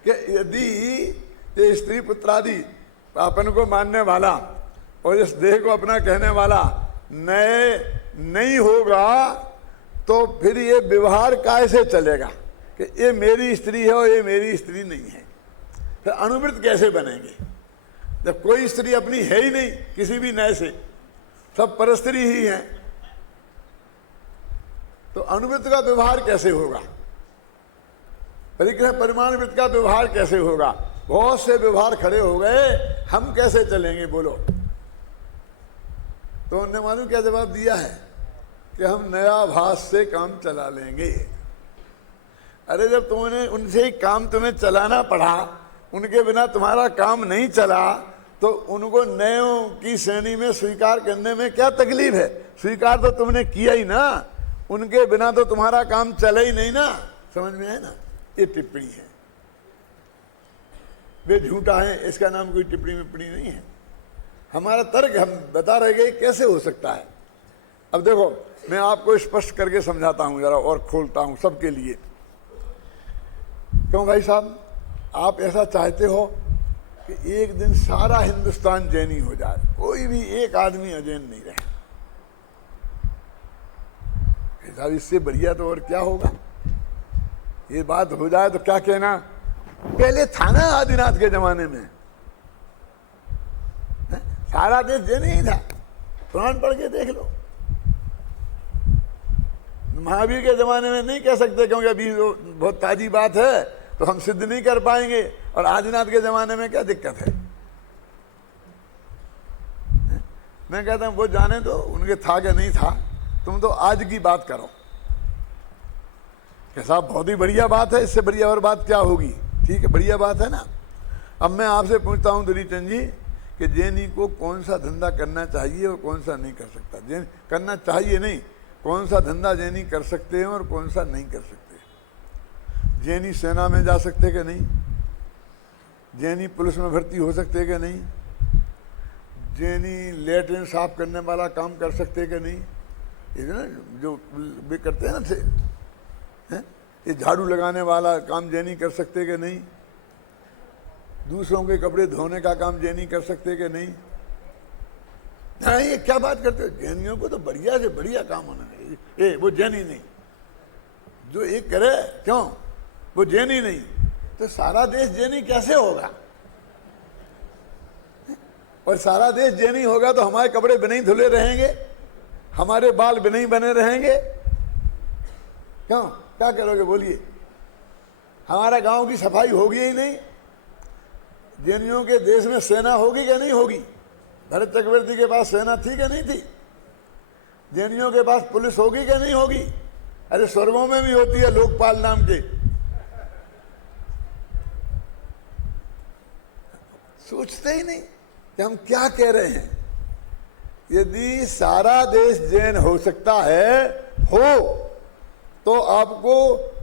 कि यदि ये स्त्री पुत्रादि अपन को मानने वाला और इस देह को अपना कहने वाला नए नहीं होगा तो फिर ये व्यवहार कैसे चलेगा कि ये मेरी स्त्री है और ये मेरी स्त्री नहीं है? फिर अनुवृत्त कैसे बनेंगे जब कोई स्त्री अपनी है ही नहीं किसी भी नए से, सब परस्त्री ही हैं? तो अनुवृत्त का व्यवहार कैसे होगा? परिग्रह परिमाण वृत्त का व्यवहार कैसे होगा? बहुत से व्यवहार खड़े हो गए, हम कैसे चलेंगे बोलो? तो उन्होंने मालूम क्या जवाब दिया है कि हम नया भास से काम चला लेंगे। अरे जब तुमने उनसे ही काम तुम्हें चलाना पड़ा, उनके बिना तुम्हारा काम नहीं चला, तो उनको नयों की श्रेणी में स्वीकार करने में क्या तकलीफ है? स्वीकार तो तुमने किया ही ना, उनके बिना तो तुम्हारा काम चला ही नहीं ना। समझ में है ना? ये टिप्पणी है। वे झूठा है इसका नाम कोई टिप्पणी विप्पणी नहीं है। हमारा तर्क हम बता रहे गए कैसे हो सकता है। अब देखो मैं आपको स्पष्ट करके समझाता हूं जरा और खोलता हूं सबके लिए। क्यों भाई साहब, आप ऐसा चाहते हो कि एक दिन सारा हिंदुस्तान जैनी हो जाए, कोई भी एक आदमी अजैन नहीं रहे? साहब इससे बढ़िया तो और क्या होगा? ये बात हो जाए तो क्या कहना, पहले था ना आदिनाथ के जमाने में सारा देश जैनी ही था। पुराण पढ़ के देख लो। महावीर के जमाने में नहीं कह सकते क्योंकि अभी बहुत ताजी बात है तो हम सिद्ध नहीं कर पाएंगे। और आदिनाथ के जमाने में क्या दिक्कत है? मैं कहता हूं वो जाने दो, उनके था क्या नहीं था, तुम तो आज की बात करो। कैसा बहुत ही बढ़िया बात है, इससे बढ़िया और बात क्या होगी? ठीक है, बढ़िया बात है ना। अब मैं आपसे पूछता हूं दुरीचंद जी कि जैनी को कौन सा धंधा करना चाहिए और कौन सा नहीं कर सकता? जैन करना चाहिए नहीं, कौन सा धंधा जैनी कर सकते हैं और कौन सा नहीं कर सकते? जैनी सेना में जा सकते कि नहीं? जैनी पुलिस में भर्ती हो सकते कि नहीं? जैनी लेटरिन साफ करने वाला काम कर सकते कि नहीं? ये ना जो वे करते हैं ना थे, ये झाड़ू लगाने वाला काम जैनी कर सकते कि नहीं? दूसरों के कपड़े धोने का काम जैनी कर सकते कि नहीं? हाँ, ये क्या बात करते हो? जैनियों को तो बढ़िया से बढ़िया काम होना चाहिए। वो जैनी नहीं, जो एक करे क्यों वो जैनी नहीं, तो सारा देश जैनी कैसे होगा? और सारा देश जैनी होगा तो हमारे कपड़े बिना ही धुले रहेंगे, हमारे बाल बिना ही बने रहेंगे। क्यों, क्या करोगे बोलिए? हमारा गांव की सफाई होगी ही नहीं। जैनियों के देश में सेना होगी क्या नहीं होगी? भरत चक्रवर्ती के पास सेना थी क्या नहीं थी? जैनियों के पास पुलिस होगी क्या नहीं होगी? अरे स्वर्गों में भी होती है लोकपाल नाम के। सोचते ही नहीं कि हम क्या कह रहे हैं। यदि सारा देश जैन हो सकता है तो आपको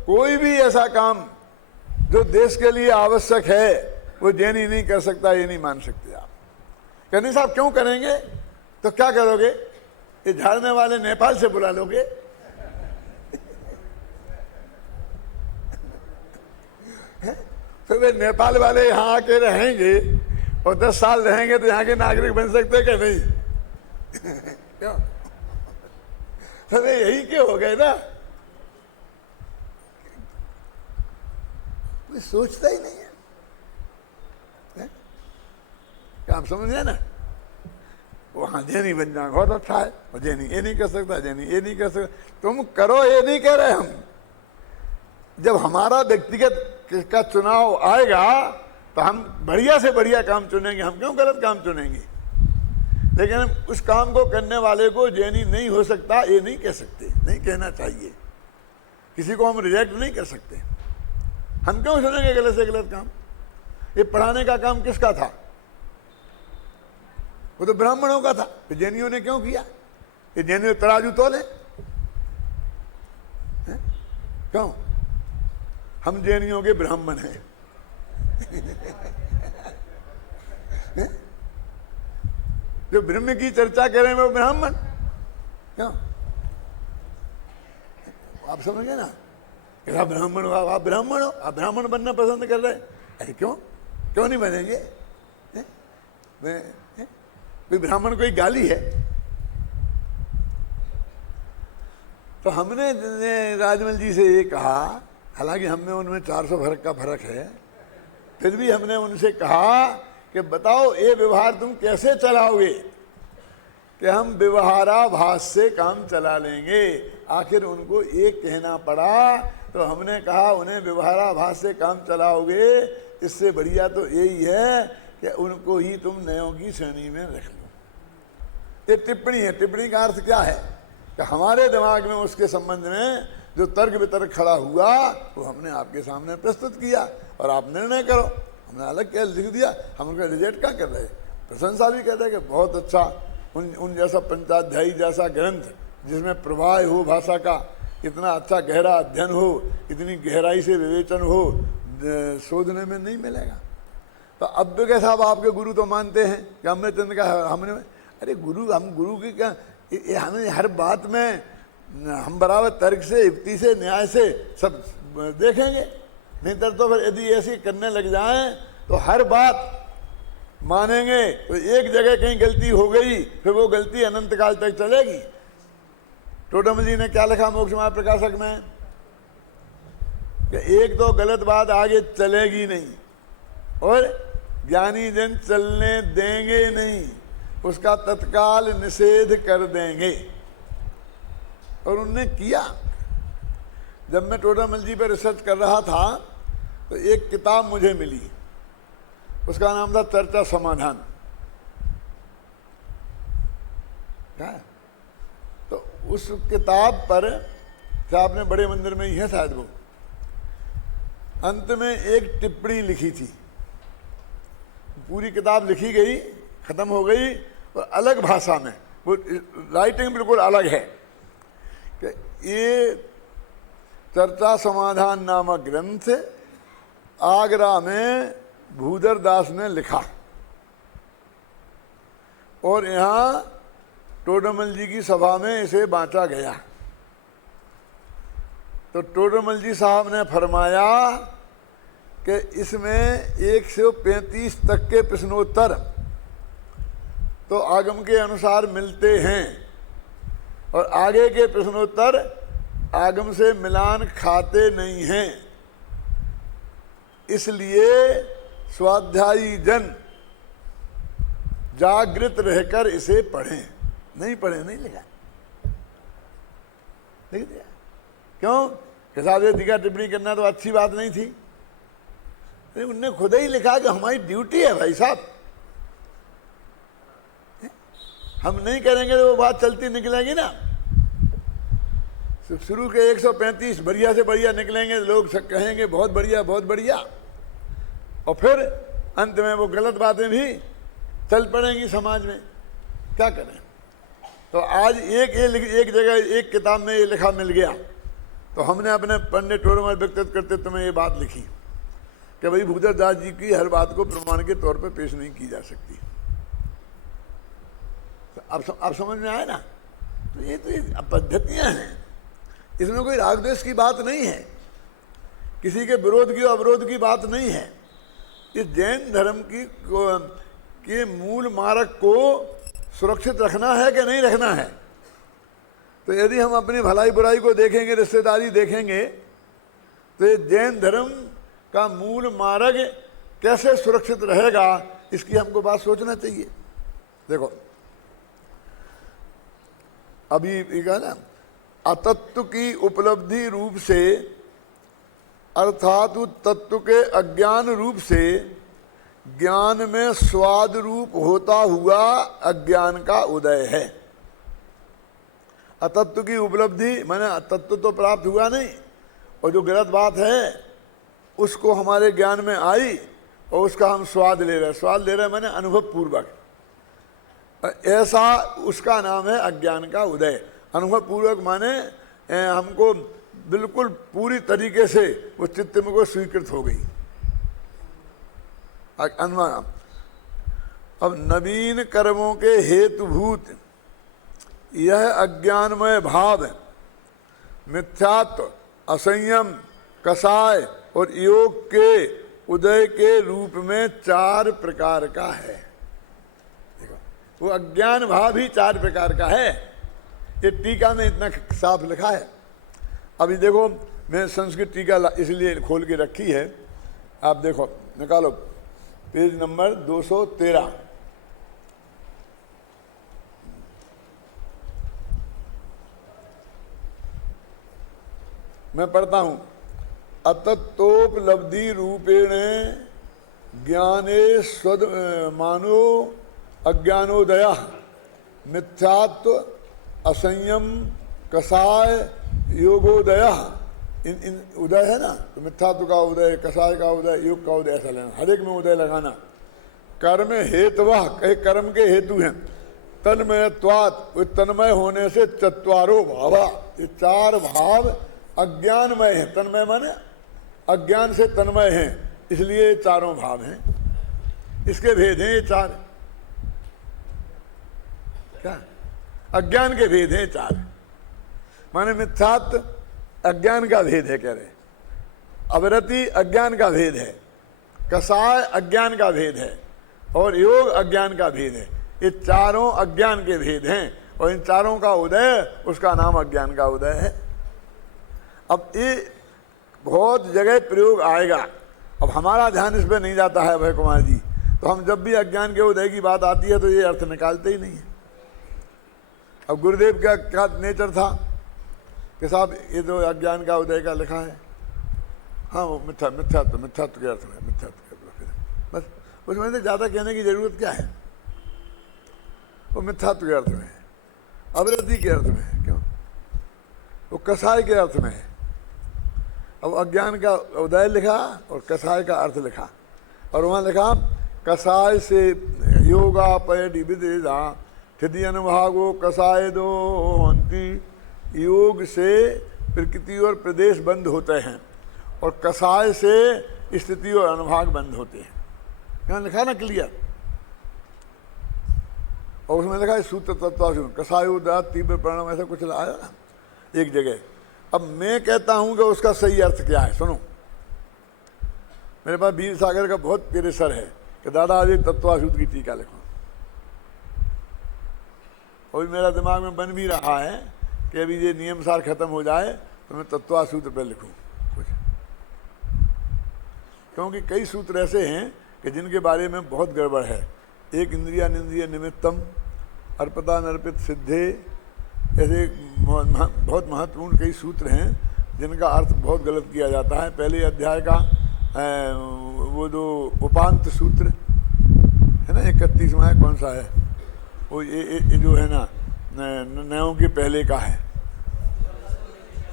कोई भी ऐसा काम जो देश के लिए आवश्यक है वो जैनी नहीं कर सकता, ये नहीं मान सकते आप। कहने साहब क्यों करेंगे? तो क्या करोगे? ये झाड़ने वाले नेपाल से बुला लोगे? तो वे नेपाल वाले यहाँ आके रहेंगे और 10 साल रहेंगे तो यहाँ के नागरिक बन सकते क्या नहीं? क्यों? तो वे यही क्यों हो गए ना? कोई सोचता ही नहीं है। क्या आप समझे ना? वहां जैनी बन जाए बहुत अच्छा है, और जैनी ये नहीं कर सकता, जैनी ये नहीं कर सकता। तुम करो, ये नहीं कह रहे हम। जब हमारा व्यक्तिगत का चुनाव आएगा तो हम बढ़िया से बढ़िया काम चुनेंगे। हम क्यों गलत काम चुनेंगे? लेकिन उस काम को करने वाले को जैनी नहीं हो सकता ये नहीं कह सकते, नहीं कहना चाहिए। किसी को हम रिजेक्ट नहीं कर सकते। हम क्यों चुनेंगे गलत से गलत काम? ये पढ़ाने का काम किसका था? वो तो ब्राह्मणों का था। तो जैनियों ने क्यों किया? ये जैनियों तराजू तोले क्यों? हम जैनियों के ब्राह्मण हैं। जो ब्रह्म की चर्चा करें वो ब्राह्मण क्यों? आप समझ गए ना? आप ब्राह्मण हो, आप ब्राह्मण हो, आप ब्राह्मण बनना पसंद कर रहे हैं। अरे क्यों क्यों नहीं बनेंगे? कोई ब्राह्मण कोई गाली है? तो हमने राजमल जी से ये कहा, हालांकि हमें उनमें 400 फर्क का फर्क है, फिर भी हमने उनसे कहा कि बताओ ये व्यवहार तुम कैसे चलाओगे? कि हम व्यवहाराभास से काम चला लेंगे। आखिर उनको एक कहना पड़ा, तो हमने कहा उन्हें व्यवहाराभास से काम चलाओगे, इससे बढ़िया तो यही है कि उनको ही तुम नयों की श्रेणी में रख लो। ये टिप्पणी है। टिप्पणी का अर्थ क्या है कि हमारे दिमाग में उसके संबंध में जो तर्क वितर्क खड़ा हुआ वो हमने आपके सामने प्रस्तुत किया और आप निर्णय करो। हमने अलग क्या लिख दिया, हम उनका रिजेक्ट क्या कर रहे, प्रशंसा भी कर रहे कि बहुत अच्छा, उन जैसा पंचाध्यायी जैसा ग्रंथ जिसमें प्रवाह हो भाषा का, इतना अच्छा गहरा अध्ययन हो, इतनी गहराई से विवेचन हो, शोधने में नहीं मिलेगा। तो अब के साहब आपके गुरु तो मानते हैं कि अमृतचंद का हमने, अरे गुरु, हम गुरु की क्या, हमें हर बात में हम बराबर तर्क से, युक्ति से, न्याय से सब देखेंगे। नहीं तो फिर यदि ऐसी करने लग जाएं तो हर बात मानेंगे, तो एक जगह कहीं गलती हो गई फिर वो गलती अनंत काल तक चलेगी। टोडरमल जी ने क्या लिखा मोक्ष मार्ग प्रकाशक में कि एक तो गलत बात आगे चलेगी नहीं और ज्ञानी जन चलने देंगे नहीं, उसका तत्काल निषेध कर देंगे। और उन्होंने किया। जब मैं टोडरमल जी पर रिसर्च कर रहा था तो एक किताब मुझे मिली, उसका नाम था चर्चा समाधान। तो उस किताब पर, क्या आपने बड़े मंदिर में ही है शायद, वो अंत में एक टिप्पणी लिखी थी। पूरी किताब लिखी गई, खत्म हो गई, और अलग भाषा में, वो राइटिंग बिल्कुल अलग है कि ये चर्चा समाधान नामक ग्रंथ आगरा में भूधर दास ने लिखा और यहाँ टोडरमल जी की सभा में इसे बांटा गया। तो टोडरमल जी साहब ने फरमाया कि इसमें 135 तक के प्रश्नोत्तर तो आगम के अनुसार मिलते हैं और आगे के प्रश्नोत्तर आगम से मिलान खाते नहीं हैं, इसलिए स्वाध्यायी जन जागृत रहकर इसे पढ़ें। नहीं पढ़े, नहीं लिखा, लिख दिया। क्यों? हिसाब से टीका टिप्पणी करना तो अच्छी बात नहीं थी, लेकिन उनने खुद ही लिखा कि हमारी ड्यूटी है भाई साहब, हम नहीं करेंगे तो वो बात चलती निकलेगी ना। शुरू के 135 बढ़िया से बढ़िया निकलेंगे, लोग सब कहेंगे बहुत बढ़िया बहुत बढ़िया, और फिर अंत में वो गलत बातें भी चल पड़ेंगी समाज में। क्या करें? तो आज एक जगह एक किताब में ये लिखा मिल गया, तो हमने अपने पंडित टोडरमल व्यक्तित्व करते में ये बात लिखी कि भाई भूधर दास जी की हर बात को प्रमाण के तौर पर पेश नहीं की जा सकती। तो अब समझ में आए ना? तो ये पद्धतियां हैं, इसमें कोई राग द्वेष की बात नहीं है, किसी के विरोध की अवरोध की बात नहीं है। इस जैन धर्म के मूल मार्ग को सुरक्षित रखना है कि नहीं रखना है। तो यदि हम अपनी भलाई बुराई को देखेंगे, रिश्तेदारी देखेंगे, तो ये जैन धर्म का मूल मार्ग कैसे सुरक्षित रहेगा, इसकी हमको बात सोचना चाहिए। देखो अभी कहा ना, अतत्व की उपलब्धि रूप से अर्थात तत्व के अज्ञान रूप से ज्ञान में स्वाद रूप होता हुआ अज्ञान का उदय है। अतत्व की उपलब्धि माने तत्व तो प्राप्त हुआ नहीं, और जो गलत बात है उसको हमारे ज्ञान में आई और उसका हम स्वाद ले रहे। स्वाद ले रहे माने अनुभव पूर्वक, ऐसा उसका नाम है अज्ञान का उदय। अनुभव पूर्वक माने हमको बिल्कुल पूरी तरीके से वो चित्त में को स्वीकृत हो गई। अनुमान। अब नवीन कर्मों के हेतुभूत यह अज्ञानमय भाव मिथ्यात्व, असंयम, कसाय और योग के उदय के रूप में 4 प्रकार का है। देखो वो अज्ञान भाव ही 4 प्रकार का है। ये टीका में इतना साफ लिखा है। अभी देखो मैं संस्कृत टीका इसलिए खोल के रखी है, आप देखो, निकालो पेज नंबर 213। मैं पढ़ता हूं। अतत्तोपलब्धि रूपेण ज्ञाने स्वद मानो अज्ञानोदय मिथ्यात्व, असंयम, कसाय, योगोदय। इन उदय है ना, तो मिथ्यात्व का उदय, कसाय का उदय, योग का उदय, ऐसा लेना, हर एक में उदय लगाना। कर्म हेतुवः, कई कर्म के हेतु हैं। तन्मयत्वात्, तन्मय होने से चत्वारो भावा, ये 4 भाव अज्ञानमय है। तन्मय माने अज्ञान से तन्मय हैं, इसलिए 4 भाव हैं। इसके भेद हैं ये 4। क्या अज्ञान के भेद हैं 4। माने मिथ्यात्व अज्ञान का भेद है, कह रहे। अवरति अज्ञान का भेद है, कसाय अज्ञान का भेद है, और योग अज्ञान का भेद है। ये 4 अज्ञान के भेद हैं, और इन 4 का उदय, उसका नाम अज्ञान का उदय है। अब ये बहुत जगह प्रयोग आएगा। अब हमारा ध्यान इस पर नहीं जाता है अभय कुमार जी, तो हम जब भी अज्ञान के उदय की बात आती है तो ये अर्थ निकालते ही नहीं है। अब गुरुदेव का क्या नेचर था कि साहब ये तो अज्ञान का उदय का लिखा है, हाँ वो मिथ्यात्व के अर्थ में, मिथ्यात्व के अर्थ में, बस उसमें से ज़्यादा कहने की जरूरत क्या है। वो मिथ्यात्व के अर्थ में है, अवरति के अर्थ में है, क्यों, वो कसाय के अर्थ में है। अब अज्ञान का उदय लिखा और कसाय का अर्थ लिखा, और वहाँ लिखा कसाय से योगापयति विदेदा ठिति अनुभागो कसाय दो हंति। योग से प्रकृति और प्रदेश बंद होते हैं, और कसाय से स्थिति और अनुभाग बंद होते हैं। यहाँ लिखा ना क्लियर, और उसमें लिखा है सूत्र तत्वासु कसायोदात तीव्र प्रणव, ऐसा कुछ आया ना एक जगह। अब मैं कहता हूं कि उसका सही अर्थ क्या है, सुनो। मेरे पास वीर सागर का बहुत प्यारे सर है कि दादा आज तत्वाशुद्ध की टीका लिखो, और मेरा दिमाग में बन भी रहा है कि अभी ये नियम सार खत्म हो जाए तो मैं तत्वाशुद्ध पर लिखूं कुछ, क्योंकि कई सूत्र ऐसे हैं कि जिनके बारे में बहुत गड़बड़ है। एक इंद्रिया निंद्रिय निमित्तम अर्पता नर्पित सिद्धे, ऐसे बहुत महत्वपूर्ण कई सूत्र हैं जिनका अर्थ बहुत गलत किया जाता है। पहले अध्याय का वो जो उपांत सूत्र है ना, 31वां है, कौन सा है वो, ये जो है ना नयों के पहले का है।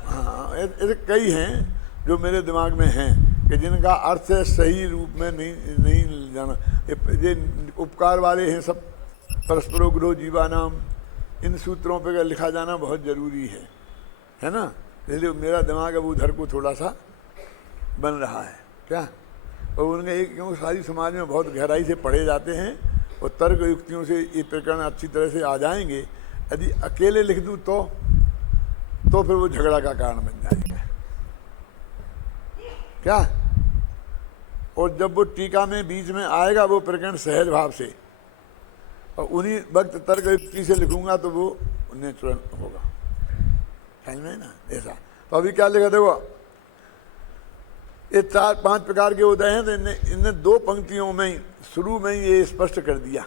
हाँ, ऐसे कई हैं जो मेरे दिमाग में हैं कि जिनका अर्थ सही रूप में नहीं जाना। ये उपकार वाले हैं सब, परस्परो गृह जीवानाम, इन सूत्रों पे लिखा जाना बहुत ज़रूरी है ना। इसलिए मेरा दिमाग अब उधर को थोड़ा सा बन रहा है क्या। और उनके एक क्यों सारी समाज में बहुत गहराई से पढ़े जाते हैं, और तर्क युक्तियों से ये प्रकरण अच्छी तरह से आ जाएंगे। यदि अकेले लिख दूँ तो फिर वो झगड़ा का कारण बन जाएगा क्या। और जब वो टीका में बीच में आएगा वो प्रकरण सहज भाव से, और उन्हीं वक्त तर्क युक्ति से लिखूंगा तो वो नेचुरल होगा, समझ में ना ऐसा। तो अभी क्या लिखा देखो, ये 4-5 प्रकार के उदय हैं, तो इनने 2 पंक्तियों में ही शुरू में ही ये स्पष्ट कर दिया।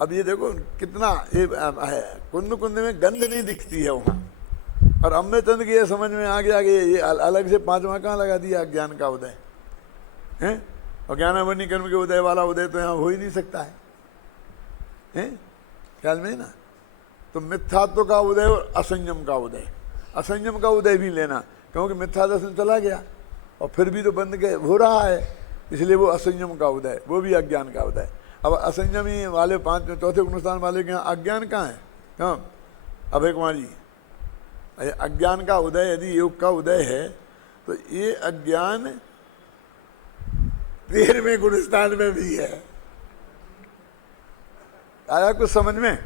अब ये देखो कितना ये है, कुंद कुंद में गंध नहीं दिखती है वहाँ, और अम्बे चंद की ये समझ में आ गया कि ये अलग से 5वां कहाँ लगा दिया ज्ञान का उदय है। और ज्ञानावरणी कर्म के उदय वाला उदय तो यहाँ हो ही नहीं सकता है, ख्याल में ना। तो मिथ्यात्व का उदय और असंयम का उदय, असंयम का उदय भी लेना, क्योंकि मिथ्या दर्शन चला गया और फिर भी तो बंद के हो रहा है, इसलिए वो असंयम का उदय, वो भी अज्ञान का उदय। अब असंयमी वाले 5 चौथे गुणस्थान वाले के यहाँ अज्ञान कहाँ है, कहाँ अभय कुमार जी, अज्ञान का उदय यदि योग का उदय है तो ये अज्ञान 13वें गुणस्थान में भी है। आया कुछ समझ में?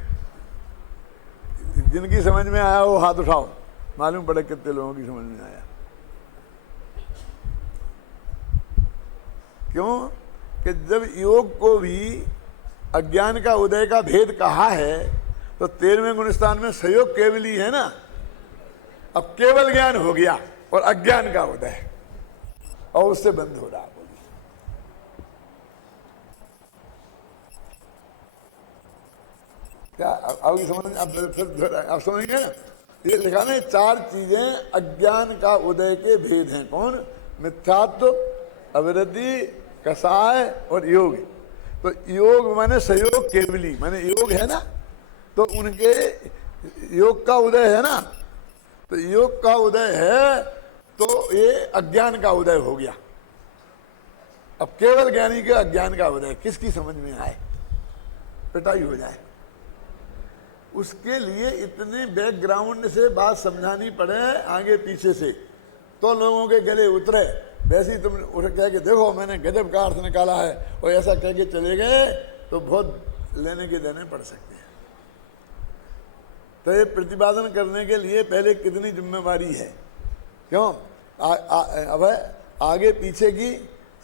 जिनकी समझ में आया वो हाथ उठाओ, मालूम पड़े कितने लोगों की समझ में आया। क्यों कि जब योग को भी अज्ञान का उदय का भेद कहा है तो 13वें गुणस्थान में सहयोग केवल ही है ना। अब केवल ज्ञान हो गया और अज्ञान का उदय और उससे बंद हो रहा। बोलिए क्या अब समझ? अब समझेंगे ना? ये लिखा ना, 4 चीजें अज्ञान का उदय के भेद हैं। कौन? मिथ्यात्व, अविरति, कसाय और योग। तो योग माने सहयोग केवली, माने योग है ना, तो उनके योग का उदय है ना। तो योग का उदय है तो ये अज्ञान का उदय हो गया। अब केवल ज्ञानी के अज्ञान का उदय किसकी समझ में आए, पिटाई हो जाए। उसके लिए इतने बैकग्राउंड से बात समझानी पड़े आगे पीछे से, तो लोगों के गले उतरे। वैसे ही तुम उठ कह के देखो मैंने गजब का अर्थ निकाला है और ऐसा कह के चले गए तो बहुत लेने के देने पड़ सकते हैं। तो ये प्रतिपादन करने के लिए पहले कितनी जिम्मेवारी है। क्यों? अब आगे पीछे की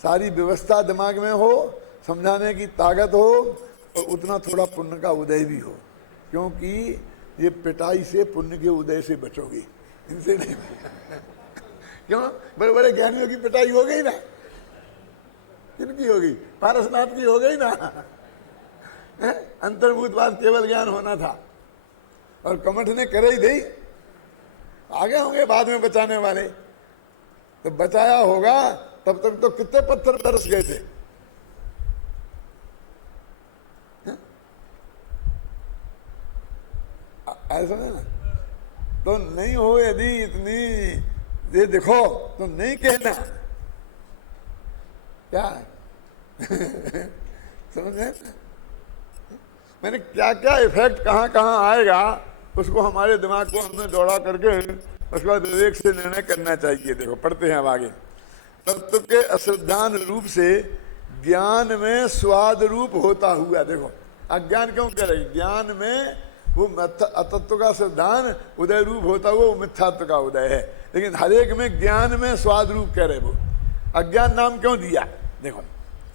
सारी व्यवस्था दिमाग में हो, समझाने की ताकत हो और उतना थोड़ा पुण्य का उदय भी हो। क्योंकि ये पिटाई से पुण्य के उदय से बचोगी, इनसे नहीं। क्यों? बड़े बड़े ज्ञानियों की पिटाई हो गई ना। किनकी हो गई? पारसनाथ की हो गई ना। अंतर्भूतवाद केवल ज्ञान होना था और कमठ ने करे ही दी। आगे होंगे बाद में बचाने वाले, तो बचाया होगा। तब तक तो कितने पत्थर बरस गए थे। ऐसा ना तो नहीं हो यदि इतनी ये देखो तो नहीं कहना क्या। समझे? मैंने क्या क्या इफेक्ट कहाँ कहाँ आएगा उसको हमारे दिमाग को हमने दौड़ा करके उसके बाद विवेक से निर्णय करना चाहिए। देखो पढ़ते हैं अब आगे। तत्व के अश्रद्धान रूप से ज्ञान में स्वाद रूप होता हुआ। देखो अज्ञान क्यों कह रहे? ज्ञान में वो अतत्व का सिद्धांत उदय रूप होता हुआ वो मिथ्यात्व का उदय है, लेकिन हरेक में ज्ञान में स्वाद रूप कह रहे। वो अज्ञान नाम क्यों दिया? देखो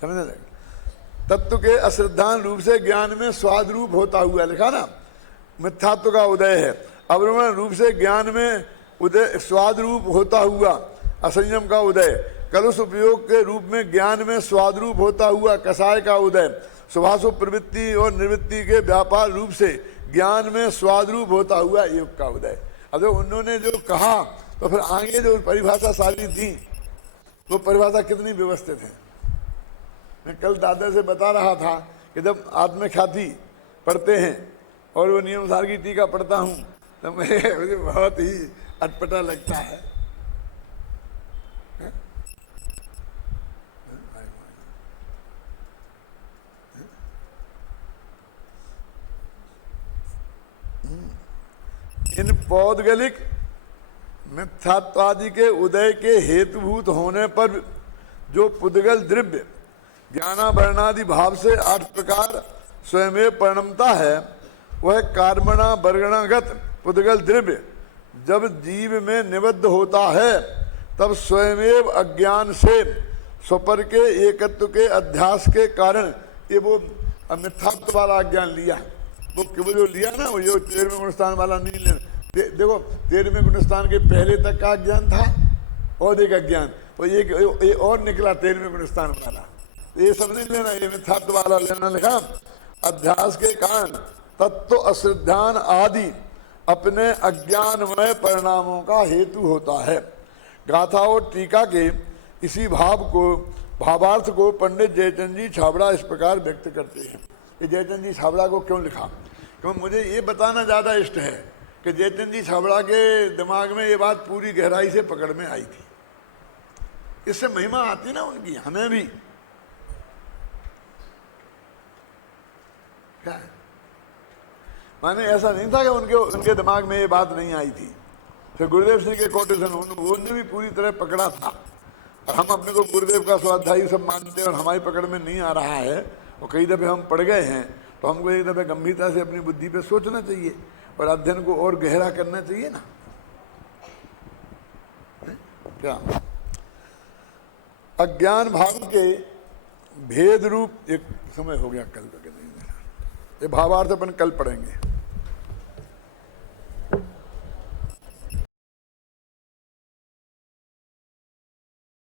समझने लगे। तत्व के अश्रद्धान रूप से ज्ञान में स्वाद रूप होता हुआ लिखा ना, मिथ्यात्व का उदय है। अवरमण रूप से ज्ञान में उदय स्वाद रूप होता हुआ असंयम का उदय। कलुष उपयोग के रूप में ज्ञान में स्वाद रूप होता हुआ कसाय का उदय। सुभाषु प्रवृत्ति और निवृत्ति के व्यापार रूप से ज्ञान में स्वाद रूप होता हुआ योग का उदय। अब उन्होंने जो कहा तो फिर आगे जो परिभाषा सारी दी वो परिभाषा कितनी व्यवस्थित है। मैं कल दादा से बता रहा था कि जब आत्मख्याति पढ़ते हैं और वो नियमसार की टीका पढ़ता हूँ तो मुझे बहुत ही अटपटा लगता है। इन पौद्गलिक मिथ्यात्वादि के उदय के हेतुभूत होने पर जो पुद्गल द्रव्य ज्ञानाभरणादि भाव से 8 प्रकार स्वयं परिणमता है, वह कर्मणा वर्गणागत पुद्गल द्रव्य जब जीव में निबद्ध होता है तब स्वयं अज्ञान से स्वपर के एकत्व के अध्यास के कारण ये वो मिथ्यात्व वाला अज्ञान लिया। वो जो लिया ना वो 13वें गुणस्थान वाला नहीं लेना। देखो 13वें गुणस्थान के पहले तक का अज्ञान था और एक अज्ञान और ये और निकला 13वें गुणस्थान वाला। ये सब नहीं लेना, ये मिथ्यात्व वाला लेना। लिखा अध्यास के कारण तत्व अश्रद्धान आदि अपने अज्ञानमय परिणामों का हेतु होता है। गाथा और टीका के इसी भावार्थ को पंडित जयचंद जी छाबड़ा इस प्रकार व्यक्त करते हैं। ये जयचंद जी छाबड़ा को क्यों लिखा? क्योंकि मुझे ये बताना ज़्यादा इष्ट है कि जयचंद जी छाबड़ा के दिमाग में ये बात पूरी गहराई से पकड़ में आई थी। इससे महिमा आती ना उनकी, हमें भी। क्या है? माने ऐसा नहीं था कि उनके दिमाग में ये बात नहीं आई थी। फिर गुरुदेव सिंह के कोटेशन उन्होंने भी पूरी तरह पकड़ा था, और हम अपने को गुरुदेव का स्वाध्यायी सब मानते हैं और हमारी पकड़ में नहीं आ रहा है, और कई दफ़े हम पड़ गए हैं, तो हमको एक दफ़े गंभीरता से अपनी बुद्धि पे सोचना चाहिए और अध्ययन को और गहरा करना चाहिए ना। क्या अज्ञान भाव के भेद रूप, एक समय हो गया कल का, ये भावार्थ अपन कल पढ़ेंगे।